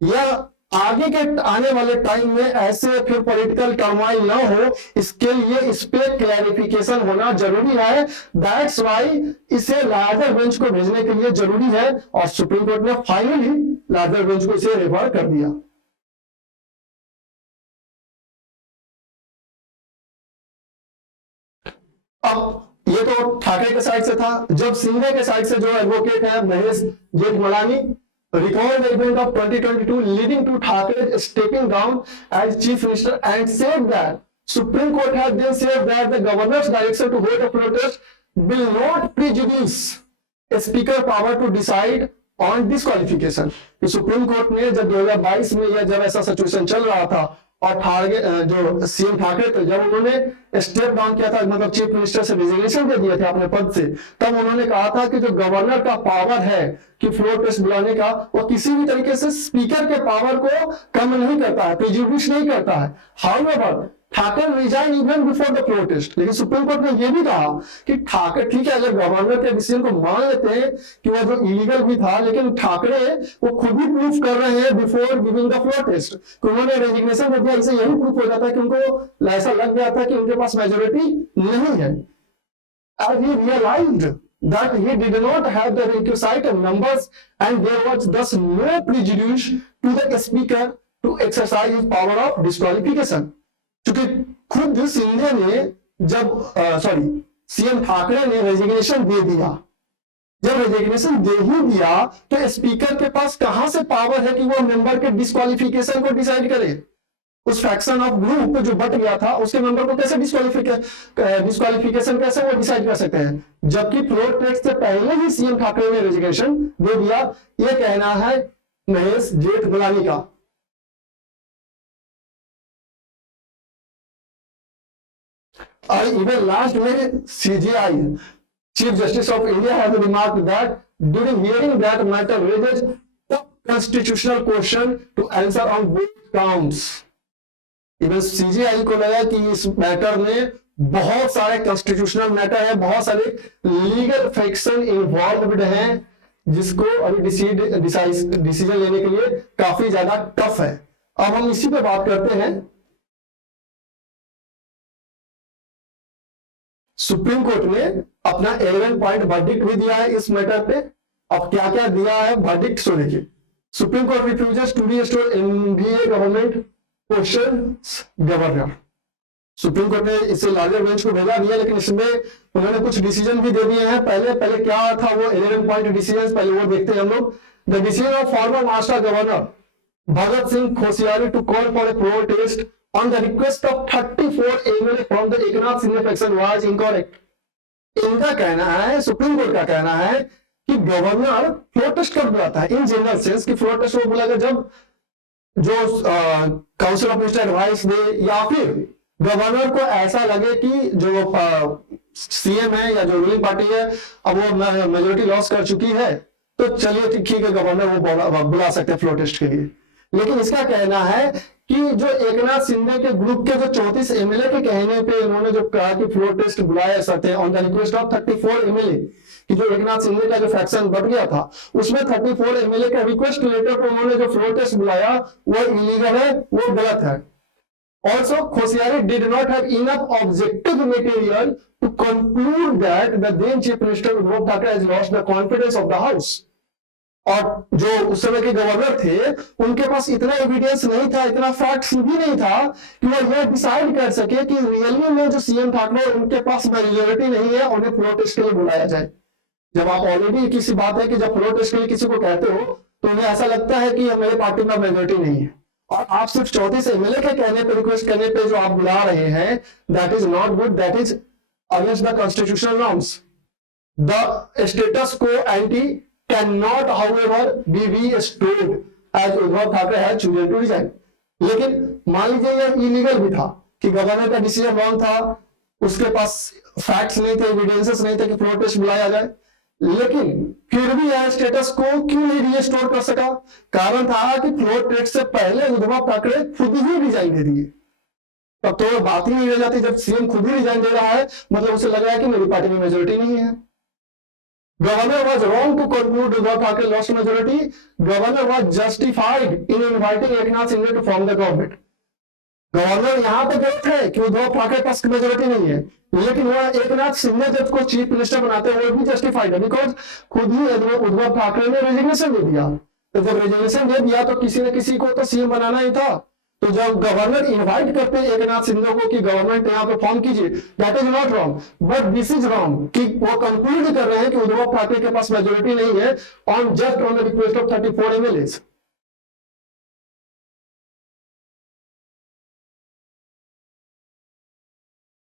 यह आगे के आने वाले टाइम में ऐसे फिर पॉलिटिकल टर्मोइल ना हो, इसके लिए इस पे क्लैरिफिकेशन होना जरूरी है। दैट्स व्हाई इसे लार्जर बेंच को भेजने के लिए जरूरी है, और सुप्रीम कोर्ट ने फाइनली लार्जर बेंच को इसे रेफर कर दिया। अब ये तो ठाकरे के साइड से था। जब सिंधिया के साइड से जो एडवोकेट है Mahesh Jethmalani recalled the event of 2022 leading to Thakre stepping down as chief minister and said that Supreme Court has then said that the governor's direction to hold a protest will not prejudice a speaker power to decide on disqualification। Supreme court ने जब 2022 में या जब ऐसा situation चल रहा था और जो सीएम ठाकरे थे, जब उन्होंने स्टेप डाउन किया था, मतलब चीफ मिनिस्टर से रिजिग्नेशन दे दिए थे अपने पद से, तब उन्होंने कहा था कि जो गवर्नर का पावर है कि फ्लोर टेस्ट बुलाने का, वो किसी भी तरीके से स्पीकर के पावर को कम नहीं करता है, प्रिजुडिस नहीं करता है। However Thackeray resign even before the floor test. लेकिन सुप्रीम कोर्ट ने यह भी कहा कि ठाकरे, ठीक है, अगर गवर्नर के डिसीजन को मान लेते हैं कि वह जो इलीगल भी था, लेकिन ठाकरे वो खुद ही प्रूफ कर रहे हैं before giving the floor test कि उन्होंने रेजिग्नेशन दे दिया। इससे यही प्रूफ हो जाता है कि उनको ऐसा लग गया था कि उनके पास मेजोरिटी नहीं है। As he realised that he did not have the requisite numbers and there was thus no prejudice to the speaker to exercise his power of disqualification। क्योंकि खुद सिंधिया ने जब सीएम ठाकरे ने रेजिग्नेशन दे दिया, जब रेजिग्नेशन दे ही दिया तो स्पीकर के पास कहां से पावर है कि वो मेंबर के डिस्क्वालिफिकेशन को डिसाइड करे। उस फैक्शन ऑफ ग्रुप जो बट गया था उसके मेंबर को कैसे डिस्क्वालिफिकेशन कैसे वो डिसाइड कर सकते हैं, जबकि फ्लोर टेस्ट से पहले ही सीएम ठाकरे ने रेजिग्नेशन दे दिया। ये कहना है महेश जेठमलानी का। और इवन लास्ट में CJI chief justice of India has remarked that during hearing that matter raises tough constitutional question to answer on both counts. Even CJI को लगा कि इस मैटर में बहुत सारे कॉन्स्टिट्यूशनल मैटर है, बहुत सारे लीगल फैक्शन इन्वॉल्वड हैं, जिसको अभी डिसीजन लेने के लिए काफी ज्यादा टफ है। अब हम इसी पे बात करते हैं। सुप्रीम कोर्ट ने अपना 11 पॉइंट वर्डिक्ट भी दिया है इस मैटर पे। अब क्या क्या दिया है वर्डिक्ट, सो देखिए। Supreme court refuses to restore NDA government questions governor. Supreme court ने इसे लार्जर बेंच को भेजा दिया, लेकिन इसमें उन्होंने कुछ डिसीजन भी दे दिए हैं। पहले क्या था वो 11 पॉइंट डिसीजन, पहले वो देखते हैं हम लोग। The decision of former master governor Bhagat Singh Koshyari to call for a floor test on the request of 34 MLA from the Eknath Shinde faction was incorrect। इनका कहना है, सुप्रीम कोर्ट का कहना है कि गवर्नर फ्लोर टेस्ट कब बुलाता है, इन जनरल सेंस कि फ्लोर टेस्ट वो बुलाएगा जब जो काउंसिल ऑफ मिनिस्टर एडवाइस दे, या फिर गवर्नर को ऐसा लगे कि जो सीएम है या जो रूलिंग पार्टी है अब वो मेजोरिटी लॉस कर चुकी है, तो चलिए ठीक है गवर्नर वो बुला सकते हैं फ्लोर टेस्ट के लिए। लेकिन इसका कहना है कि जो एकनाथ शिंदे के ग्रुप के जो 34 MLA के कहने पे उन्होंने जो कहा कि फ्लोर टेस्ट बुलाया सकते हैं on the request of 34 MLA, कि जो एकनाथ शिंदे का जो फैक्शन बढ़ गया था उसमें 34 MLA का रिक्वेस्ट लेटर पर उन्होंने जो फ्लोर टेस्ट बुलाया वो इलीगल है, वो गलत है। Also, Koshiyari did not have enough objective material to conclude that the then Chief Minister Uddhav Thackeray has lost the confidence of the House। और जो उस समय के गवर्नर थे उनके पास इतना एविडेंस नहीं था, इतना फैक्ट्स भी नहीं था कि वो यह डिसाइड कर सके कि रियली में जो सीएम ठाकरे उनके पास मेजोरिटी नहीं है, उन्हें फ्लोर टेस्ट के लिए बुलाया जाए। जब आप ऑलरेडी किसी बात है कि जब फ्लोर टेस्ट के लिए किसी को कहते हो तो उन्हें ऐसा लगता है कि मेरे पार्टी में मेजोरिटी नहीं है, और आप सिर्फ 34 एमएलए के कहने पे, रिक्वेस्ट करने पे जो आप बुला रहे हैं, that is not good, that is against the constitutional norms. The status quo ante cannot however be restored as Uddhav Thackeray has chosen to resign। लेकिन मान लीजिए यह इलीगल भी था कि गवर्नर का डिसीजन रॉन्ग था, उसके पास फैक्ट्स नहीं थे, एविडेंसेस नहीं थे कि फ्लोर टेस्ट बुलाया जाए, लेकिन फिर भी यह स्टेटस को क्यों नहीं रिस्टोर कर सका? कारण था कि फ्लोर टेस्ट से पहले उद्धव ठाकरे खुद ही रिजाइन दे दिए। तब तो बात ही नहीं रह जाती, जब सीएम खुद ही रिजाइन दे रहा है मतलब उसे लग रहा है कि मेरी पार्टी में मेजोरिटी नहीं है। Governor was wrong to conclude Uddhav Thackeray lost majority. Governor was justified in inviting Eknath Shinde to form the government. Governor यहाँ पे गलत है कि उद्धव ठाकरे पास मेजोरिटी नहीं है, लेकिन वह एकनाथ शिंदे जब को चीफ मिनिस्टर बनाते हैं वो भी जस्टिफाइड है, बिकॉज खुद ही उद्धव ठाकरे ने रेजिग्नेशन दे दिया। तो जब रेजिग्नेशन दे दिया तो किसी न किसी को तो सीएम बनाना ही था। तो जब गवर्नर इनवाइट करते हैं एकनाथ शिंदे को कि गवर्नमेंट यहाँ पे फॉर्म कीजिए, that is not wrong, but this is wrong कि वो कंक्लूड कर रहे हैं कि उद्धव ठाकरे के पास मेजोरिटी नहीं है on just on the request of 34 MLAs.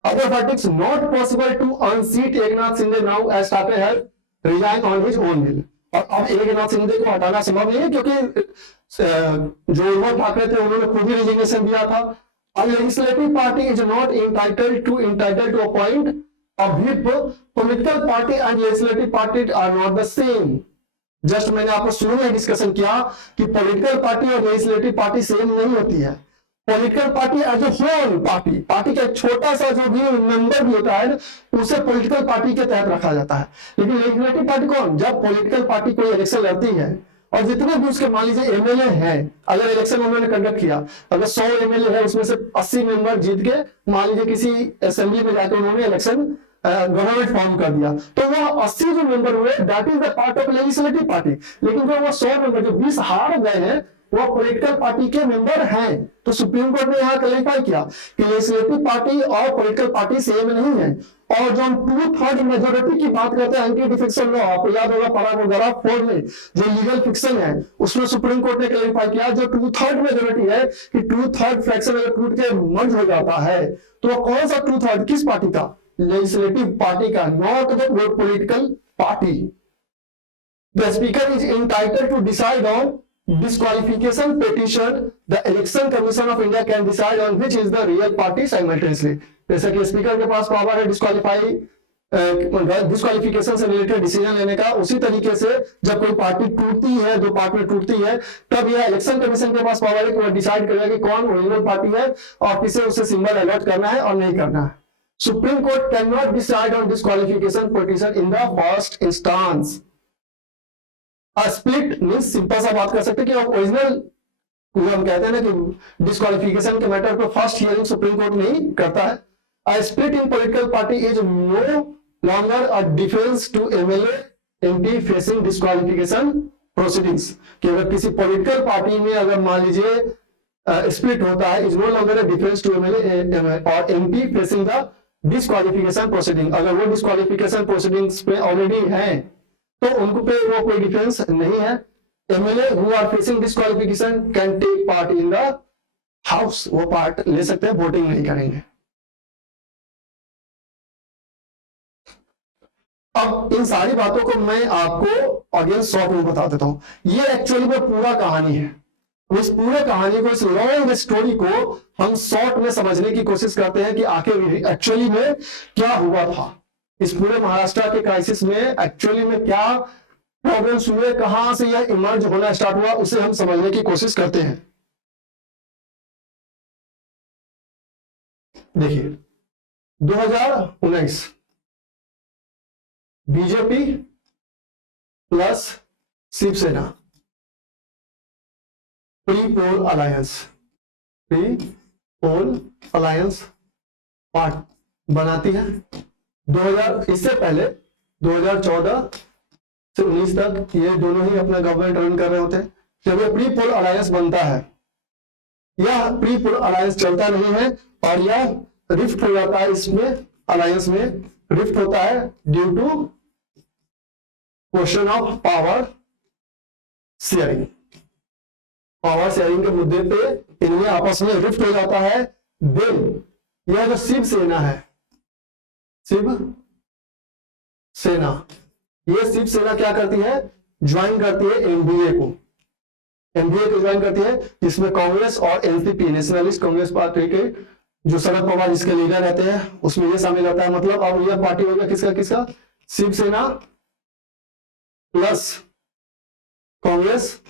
Other verdicts not possible to unseat Eknath Shinde now as Thackeray has resigned on his own will। और अब एकनाथ शिंदे को हटाना संभव नहीं है क्योंकि जो उद्धव ठाकरे थे उन्होंने खुद ही रेजिग्नेशन दिया था। A legislative party is not entitled to appoint a whip। Political party and legislative party are not the same। Just मैंने आपको शुरू में डिस्कशन किया कि पॉलिटिकल पार्टी और लेजिस्लेटिव पार्टी सेम नहीं होती है। Political party as a whole party का एक छोटा सा जो भी मेंबर भी होता है उसे पॉलिटिकल पार्टी के तहत रखा जाता है। लेकिन लेजिस्लेटिव पार्टी कौन? जब पॉलिटिकल पार्टी कोई इलेक्शन लड़ती है और जितने भी उसके मान लीजिए एमएलए हैं, अगर इलेक्शन उन्होंने कंडक्ट किया, अगर 100 एमएलए है उसमें से 80 मेंबर जीत के मान लीजिए किसी असेंबली में जाकर उन्होंने इलेक्शन गवर्नमेंट फॉर्म कर दिया, तो वो 80 जो मेंबर हुए that is the part of legislative party. लेकिन जो वो 100 मेंबर जो 20 हार गए हैं वो पॉलिटिकल पार्टी के मेंबर हैं। तो सुप्रीम कोर्ट ने यहाँ क्लैरिफाई किया कि लेजिस्लेटिव पार्टी और पॉलिटिकल पार्टी सेम नहीं है। और जो हम 2/3 मेजोरिटी की बात करते हैं एंटी डिफिक्शन लॉ, आपको याद होगा पैराग्राफ 4 में जो लीगल फिक्शन है उसमें सुप्रीम कोर्ट ने क्लैरिफाई किया जो 2/3 मेजोरिटी है कि 2/3 फ्रैक्शन अगर टूट के मर्ज हो जाता है तो वो कौन सा 2/3 किस पार्टी का? लेजिस्लेटिव पार्टी का, not the political party. The speaker is entitled to decide on disqualification petition। the election commission of India can decide on which is the real party simultaneously। जैसे कि स्पीकर के पास power है disqualification से related decision लेने का, उसी तरीके से जब कोई पार्टी टूटती है, दो पार्ट में टूटती है, तब यह इलेक्शन कमीशन के पास पावर है कि वह डिसाइड करेगा कि कौन ओरिजिनल पार्टी है और किसे उसे सिंबल अलॉट करना है और नहीं करना है। Supreme court can not decide on disqualification petition in the first instance. Split means simple सा बात कर सकते हैं कि ओरिजिनल हम कहते हैं ना कि डिस्क्वालिफिकेशन के मैटर पर फर्स्ट हियरिंग सुप्रीम कोर्ट नहीं करता है। A split in political party is no longer a defense to MLA MP facing disqualification proceedings। कि अगर किसी पॉलिटिकल पार्टी में अगर मान लीजिए स्प्लिट होता है, is no longer a defence to MLA और MP facing the disqualification proceeding. अगर वो डिस्क्वालिफिकेशन प्रोसीडिंग्स पे ऑलरेडी हैं तो उनको पे वो कोई डिफेंस नहीं है। MLA who are facing disqualification can take part in the house। वो पार्ट ले सकते हैं, वोटिंग नहीं करेंगे। अब इन सारी बातों को मैं आपको ऑडियंस शॉर्ट में बता देता हूं। ये एक्चुअली में पूरा कहानी है। इस पूरे कहानी को, इस लॉन्ग स्टोरी को हम शॉर्ट में समझने की कोशिश करते हैं कि आखिर एक्चुअली में क्या हुआ था। इस पूरे महाराष्ट्र के क्राइसिस में एक्चुअली में क्या प्रॉब्लम्स हुए, कहां से यह इमर्ज होना स्टार्ट हुआ, उसे हम समझने की कोशिश करते हैं। देखिए 2019 BJP plus Shiv Sena pre poll alliance part बनाती है। 2000 इससे पहले 2014 से 19 तक ये दोनों ही अपना गवर्नमेंट रन कर रहे होते हैं। जब ये प्री पोल अलायंस बनता है, यह प्री पोल अलायंस चलता नहीं है और यह रिफ्ट हो जाता है, इसमें अलायंस में रिफ्ट होता है due to question of power sharing. Power sharing के मुद्दे पे इनमें आपस में रिफ्ट हो जाता है। देन यह जो शिवसेना है, शिवसेना, ये शिवसेना क्या करती है, ज्वाइन करती है एनडीए को, एनडीए को ज्वाइन करती है, जिसमें कांग्रेस और एनसीपी, नेशनलिस्ट कांग्रेस पार्टी के जो शरद पवार इसके लीडर रहते हैं, उसमें ये शामिल होता है। मतलब अब यह पार्टी हो गया किसका किसका, Shiv Sena plus Congress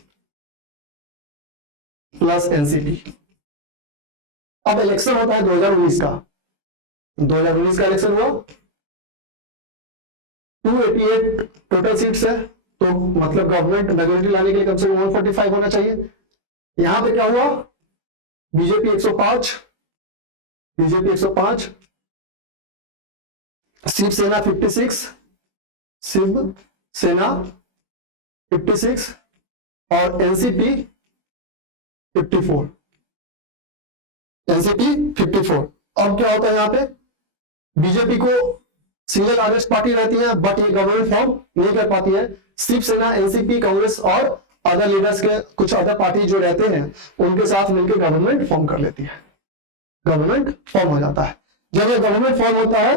plus NCP. अब इलेक्शन होता है 2019 का, 2019 का इलेक्शन हुआ, 288 टोटल सीट्स है, तो मतलब गवर्नमेंट मेजोरिटी लाने के लिए कम से कम 145 होना चाहिए। यहां पे क्या हुआ, बीजेपी 105, शिवसेना 56, शिवसेना 56 और एनसीपी 54, एनसीपी 54। अब क्या होता है, यहां पे बीजेपी को सिंगल लार्जेस्ट पार्टी रहती है, बट ये गवर्नमेंट फॉर्म नहीं कर पाती है। शिवसेना, एनसीपी, कांग्रेस और अदर लीडर्स के कुछ अदर पार्टी जो रहते हैं उनके साथ मिलकर गवर्नमेंट फॉर्म कर लेती है, गवर्नमेंट फॉर्म हो जाता है। जब ये गवर्नमेंट फॉर्म होता है,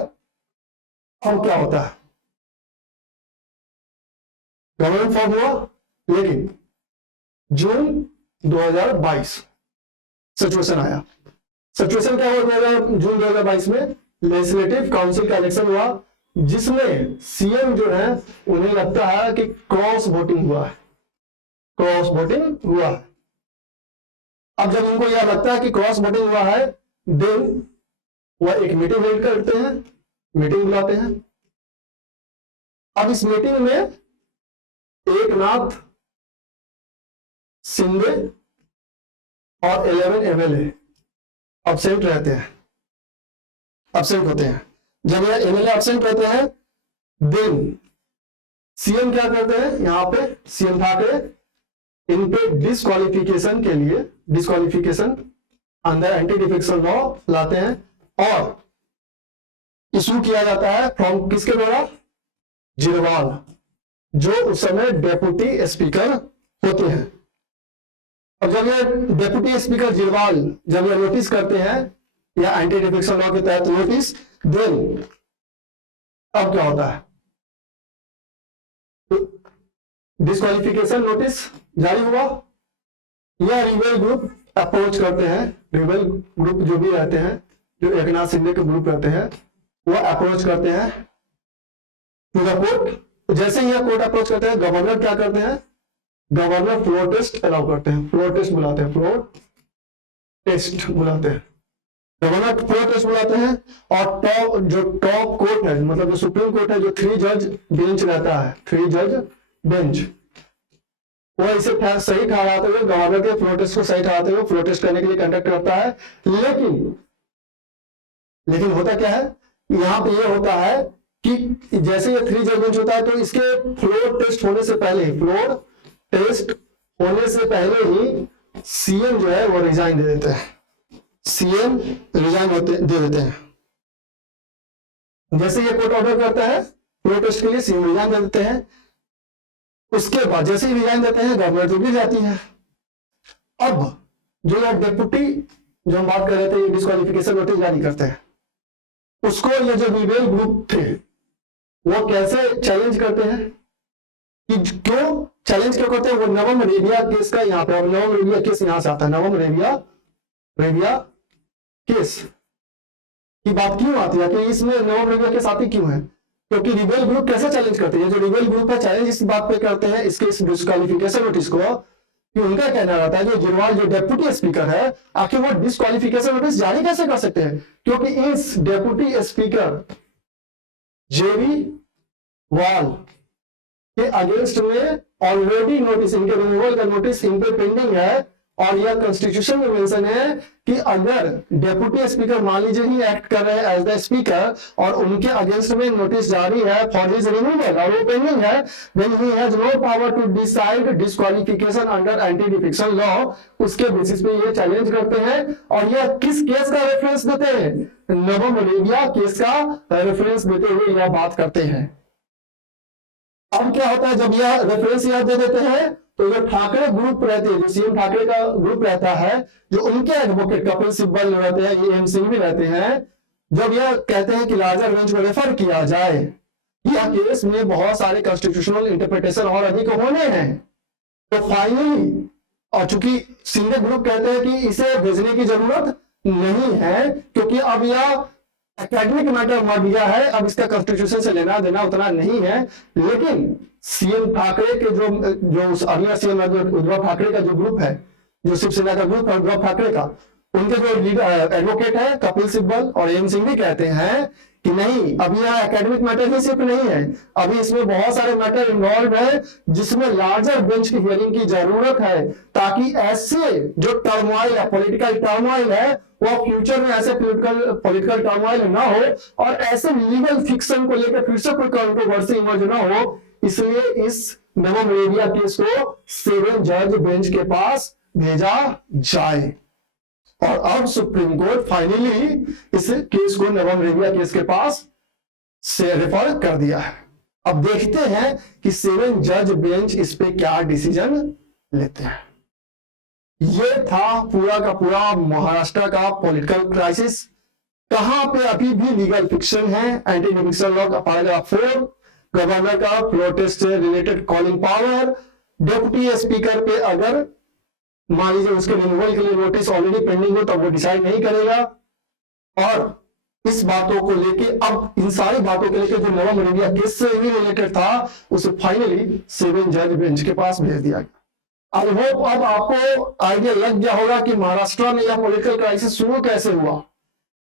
अब क्या होता है, गवर्नमेंट फॉर्म हुआ, लेकिन जून 2022 सिचुएशन आया। सिचुएशन क्या हुआ जून 2022 में, लेजिस्लेटिव काउंसिल का इलेक्शन हुआ, जिसमें सीएम जो है उन्हें लगता है कि क्रॉस वोटिंग हुआ है, क्रॉस वोटिंग हुआ है। अब जब उनको यह लगता है कि क्रॉस वोटिंग हुआ है, देन वह एक मीटिंग हेल्ड करते हैं, मीटिंग बुलाते हैं। अब इस मीटिंग में एकनाथ शिंदे और 11 एमएलए अब्सेंट रहते हैं, अब्सेंट होते हैं। जब यह एमएलए अब्सेंट रहते हैं, देन सीएम क्या करते हैं, यहां पे सीएम ठाकरे इन पे डिस्क्वालिफिकेशन के लिए, डिस्क्वालिफिकेशन अंदर एंटी डिफेक्शन लॉ लाते हैं और इशू किया जाता है फ्रॉम किसके द्वारा, जिरवाल, जो उस समय डेप्यूटी स्पीकर होते हैं। और जब ये डेप्यूटी स्पीकर जिरवाल जब ये नोटिस करते हैं या एंटी डिफेक्शन लॉ के तहत नोटिस, देन अब क्या होता है, डिस्क्वालिफिकेशन नोटिस जारी हुआ। यह रिबेल ग्रुप अप्रोच करते हैं, रिबेल ग्रुप जो भी रहते हैं, जो एकनाथ शिंदे के ग्रुप रहते हैं, वह अप्रोच करते हैं टू द कोर्ट। जैसे ही यह कोर्ट अप्रोच करते हैं, गवर्नर क्या करते हैं, गवर्नर फ्लोर टेस्ट अलाउ करते हैं, फ्लोर टेस्ट बुलाते हैं, फ्लोर टेस्ट बुलाते हैं, गवर्नर फ्लोर टेस्ट बुलाते हैं। और टॉप कोर्ट है, मतलब जो सुप्रीम कोर्ट है, जो 3 जज बेंच रहता है, 3 जज बेंच, वो इसे सही ठहराते हुए, गवर्नर के फ्लोर टेस्ट को सही ठहराते हुए फ्लोर टेस्ट करने के लिए कंडक्ट करता है। लेकिन होता क्या है, यहां पे ये होता है कि जैसे ये 3 जज बेंच होता है, तो इसके फ्लोर टेस्ट होने से पहले ही, फ्लोर टेस्ट होने से पहले ही सीएम जो है वो रिजाइन दे देते हैं, सीएम रिजाइन दे देते हैं। जैसे ये कोर्ट ऑर्डर करता है फ्लोर टेस्ट के लिए, सीएम रिजाइन दे देते हैं। उसके बाद जैसे ही रिजाइन देते हैं, गवर्नर तो भी जाती है। अब जो ये डेप्यूटी, जो हम बात कर रहे थे, डिस्क्वालिफिकेशन नोटिस जारी करते हैं, उसको ये जो रिबेल ग्रुप थे वो कैसे चैलेंज करते हैं, कि क्यों चैलेंज क्यों करते हैं, वो नवम रेबिया केस का यहाँ पे, नवम रेबिया केस यहां से आता है, नवम रेबिया केस की बात क्यों आती है, कि इसमें नवम रेबिया केस आती क्यों है, क्योंकि रिबेल ग्रुप कैसे चैलेंज करते हैं, जो रिबेल ग्रुप है चैलेंज इस बात पे करते हैं, इसके इस डिस्क्वालिफिकेशन नोटिस को, कि उनका कहना रहता है जो जिरवाल जो डेप्यूटी स्पीकर है, आखिर वो डिस्क्वालिफिकेशन नोटिस जारी कैसे कर सकते हैं, क्योंकि इस डेप्यूटी स्पीकर जेबी वाल के अगेंस्ट में ऑलरेडी नोटिस, इनके रिमूवल का नोटिस इन पे पेंडिंग है, और यह कॉन्स्टिट्यूशन में मेंशन है कि अगर डेप्यूटी स्पीकर मान लीजिए ही एक्ट कर रहे हैं एज द स्पीकर और उनके अगेंस्ट में नोटिस जारी है फॉर हिज रिमूवल और वो पेंडिंग है, then he has no power to decide disqualification under anti defection law. उसके बेसिस पे ये चैलेंज करते हैं और यह किस केस का रेफरेंस देते हैं? नवम रेबिया केस का रेफरेंस देते हुए यह बात करते हैं। अब क्या होता है जब यह रेफरेंस यह दे देते हैं तो जो ठाकरे ग्रुप रहते हैं, जो सीएम ठाकरे का ग्रुप रहता है, जो उनके एडवोकेट कपिल सिब्बल रहते हैं, ये एम सिंह भी रहते हैं, जब यह कहते हैं कि लार्जर बेंच को रेफर किया जाए, यह केस में बहुत सारे कॉन्स्टिट्यूशनल इंटरप्रिटेशन और अधिक होने हैं। तो फाइनली और चूंकि सिंगल ग्रुप कहते हैं कि इसे भेजने की जरूरत नहीं है क्योंकि अब यह एकेडमिक मैटर मर गया है, अब इसका कॉन्स्टिट्यूशन से लेना देना उतना नहीं है। लेकिन सीएम ठाकरे के जो अर्लियर सीएम उद्धव ठाकरे का जो ग्रुप है, जो शिवसेना का ग्रुप है उद्धव ठाकरे का, उनके जो लीडर एडवोकेट है कपिल सिब्बल और एम सिंह भी कहते हैं कि नहीं, अभी यह एकेडमिक मैटर ही सिर्फ नहीं है, अभी इसमें बहुत सारे मैटर इन्वॉल्व है जिसमें लार्जर बेंच की हियरिंग की जरूरत है ताकि ऐसे जो टर्मोइल है, पॉलिटिकल टर्मोइल है, वो फ्यूचर में ऐसे पॉलिटिकल टर्मोइल ना हो और ऐसे लीगल फिक्शन को लेकर फिर से कोई कंट्रोवर्सी इमर्ज ना हो। इसलिए इस नवम रेबिया केस को 7 जज बेंच के पास भेजा जाए और अब सुप्रीम कोर्ट फाइनली इस केस को नवम रेबिया केस के पास से रेफर कर दिया है। अब देखते हैं कि 7 जज बेंच इस पे क्या डिसीजन लेते हैं। ये था पूरा का पूरा महाराष्ट्र का पॉलिटिकल क्राइसिस, कहां पे अभी भी लीगल फिक्शन है। एंटी डिफेक्शन लॉ का पैराग्राफ 4, गवर्नर का प्रोटेस्ट से related calling power, deputy speaker पे अगर मान लीजिए उसके रिमूवल के लिए नोटिस ऑलरेडी पेंडिंग हो तो वो डिसाइड नहीं करेगा। और इस बातों को लेके अब इन सारी बातों को लेकर जो नवम रेबिया केस से भी रिलेटेड था उसे फाइनली 7 जज बेंच के पास भेज दिया गया। आई होप अब आपको आइडिया लग गया होगा कि महाराष्ट्र में यह पॉलिटिकल क्राइसिस शुरू कैसे हुआ,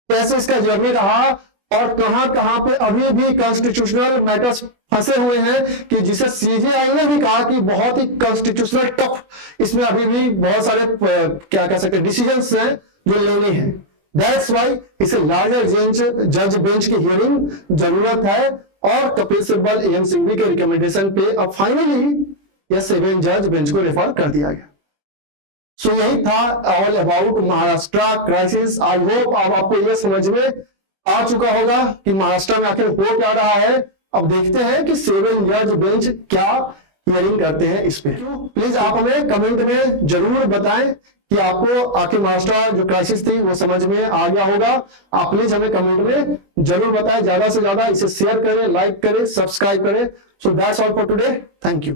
कैसे इसका जर्नी रहा और कहां कहां पे अभी भी कॉन्स्टिट्यूशनल मैटर्स फंसे हुए हैं कि जिसे सीजेआई ने भी कहा कि बहुत ही कॉन्स्टिट्यूशनल टफ, इसमें अभी भी बहुत सारे क्या कह सकते हैं डिसीजंस हैं जो लेने हैं। दैट्स व्हाई इसे लार्जर जज बेंच की हियरिंग जरूरत है और कपिल सिब्बल एम सिंघवी के रिकमेंडेशन पे अब फाइनली यह 7 जज बेंच को रेफर कर दिया गया। सो यही था all about Maharashtra crisis. I hope अब आपको यह समझ में आ चुका होगा कि महाराष्ट्र में आखिर हो क्या रहा है। अब देखते हैं कि 7 जज बेंच क्या हियरिंग करते हैं इस पे। प्लीज आप हमें कमेंट में जरूर बताएं कि आपको आखिर महाराष्ट्र जो क्राइसिस थी वो समझ में आ गया होगा। आप प्लीज हमें कमेंट में जरूर बताएं, ज्यादा से ज्यादा इसे शेयर करें, लाइक करें, सब्सक्राइब करें। So that's all for today, thank you.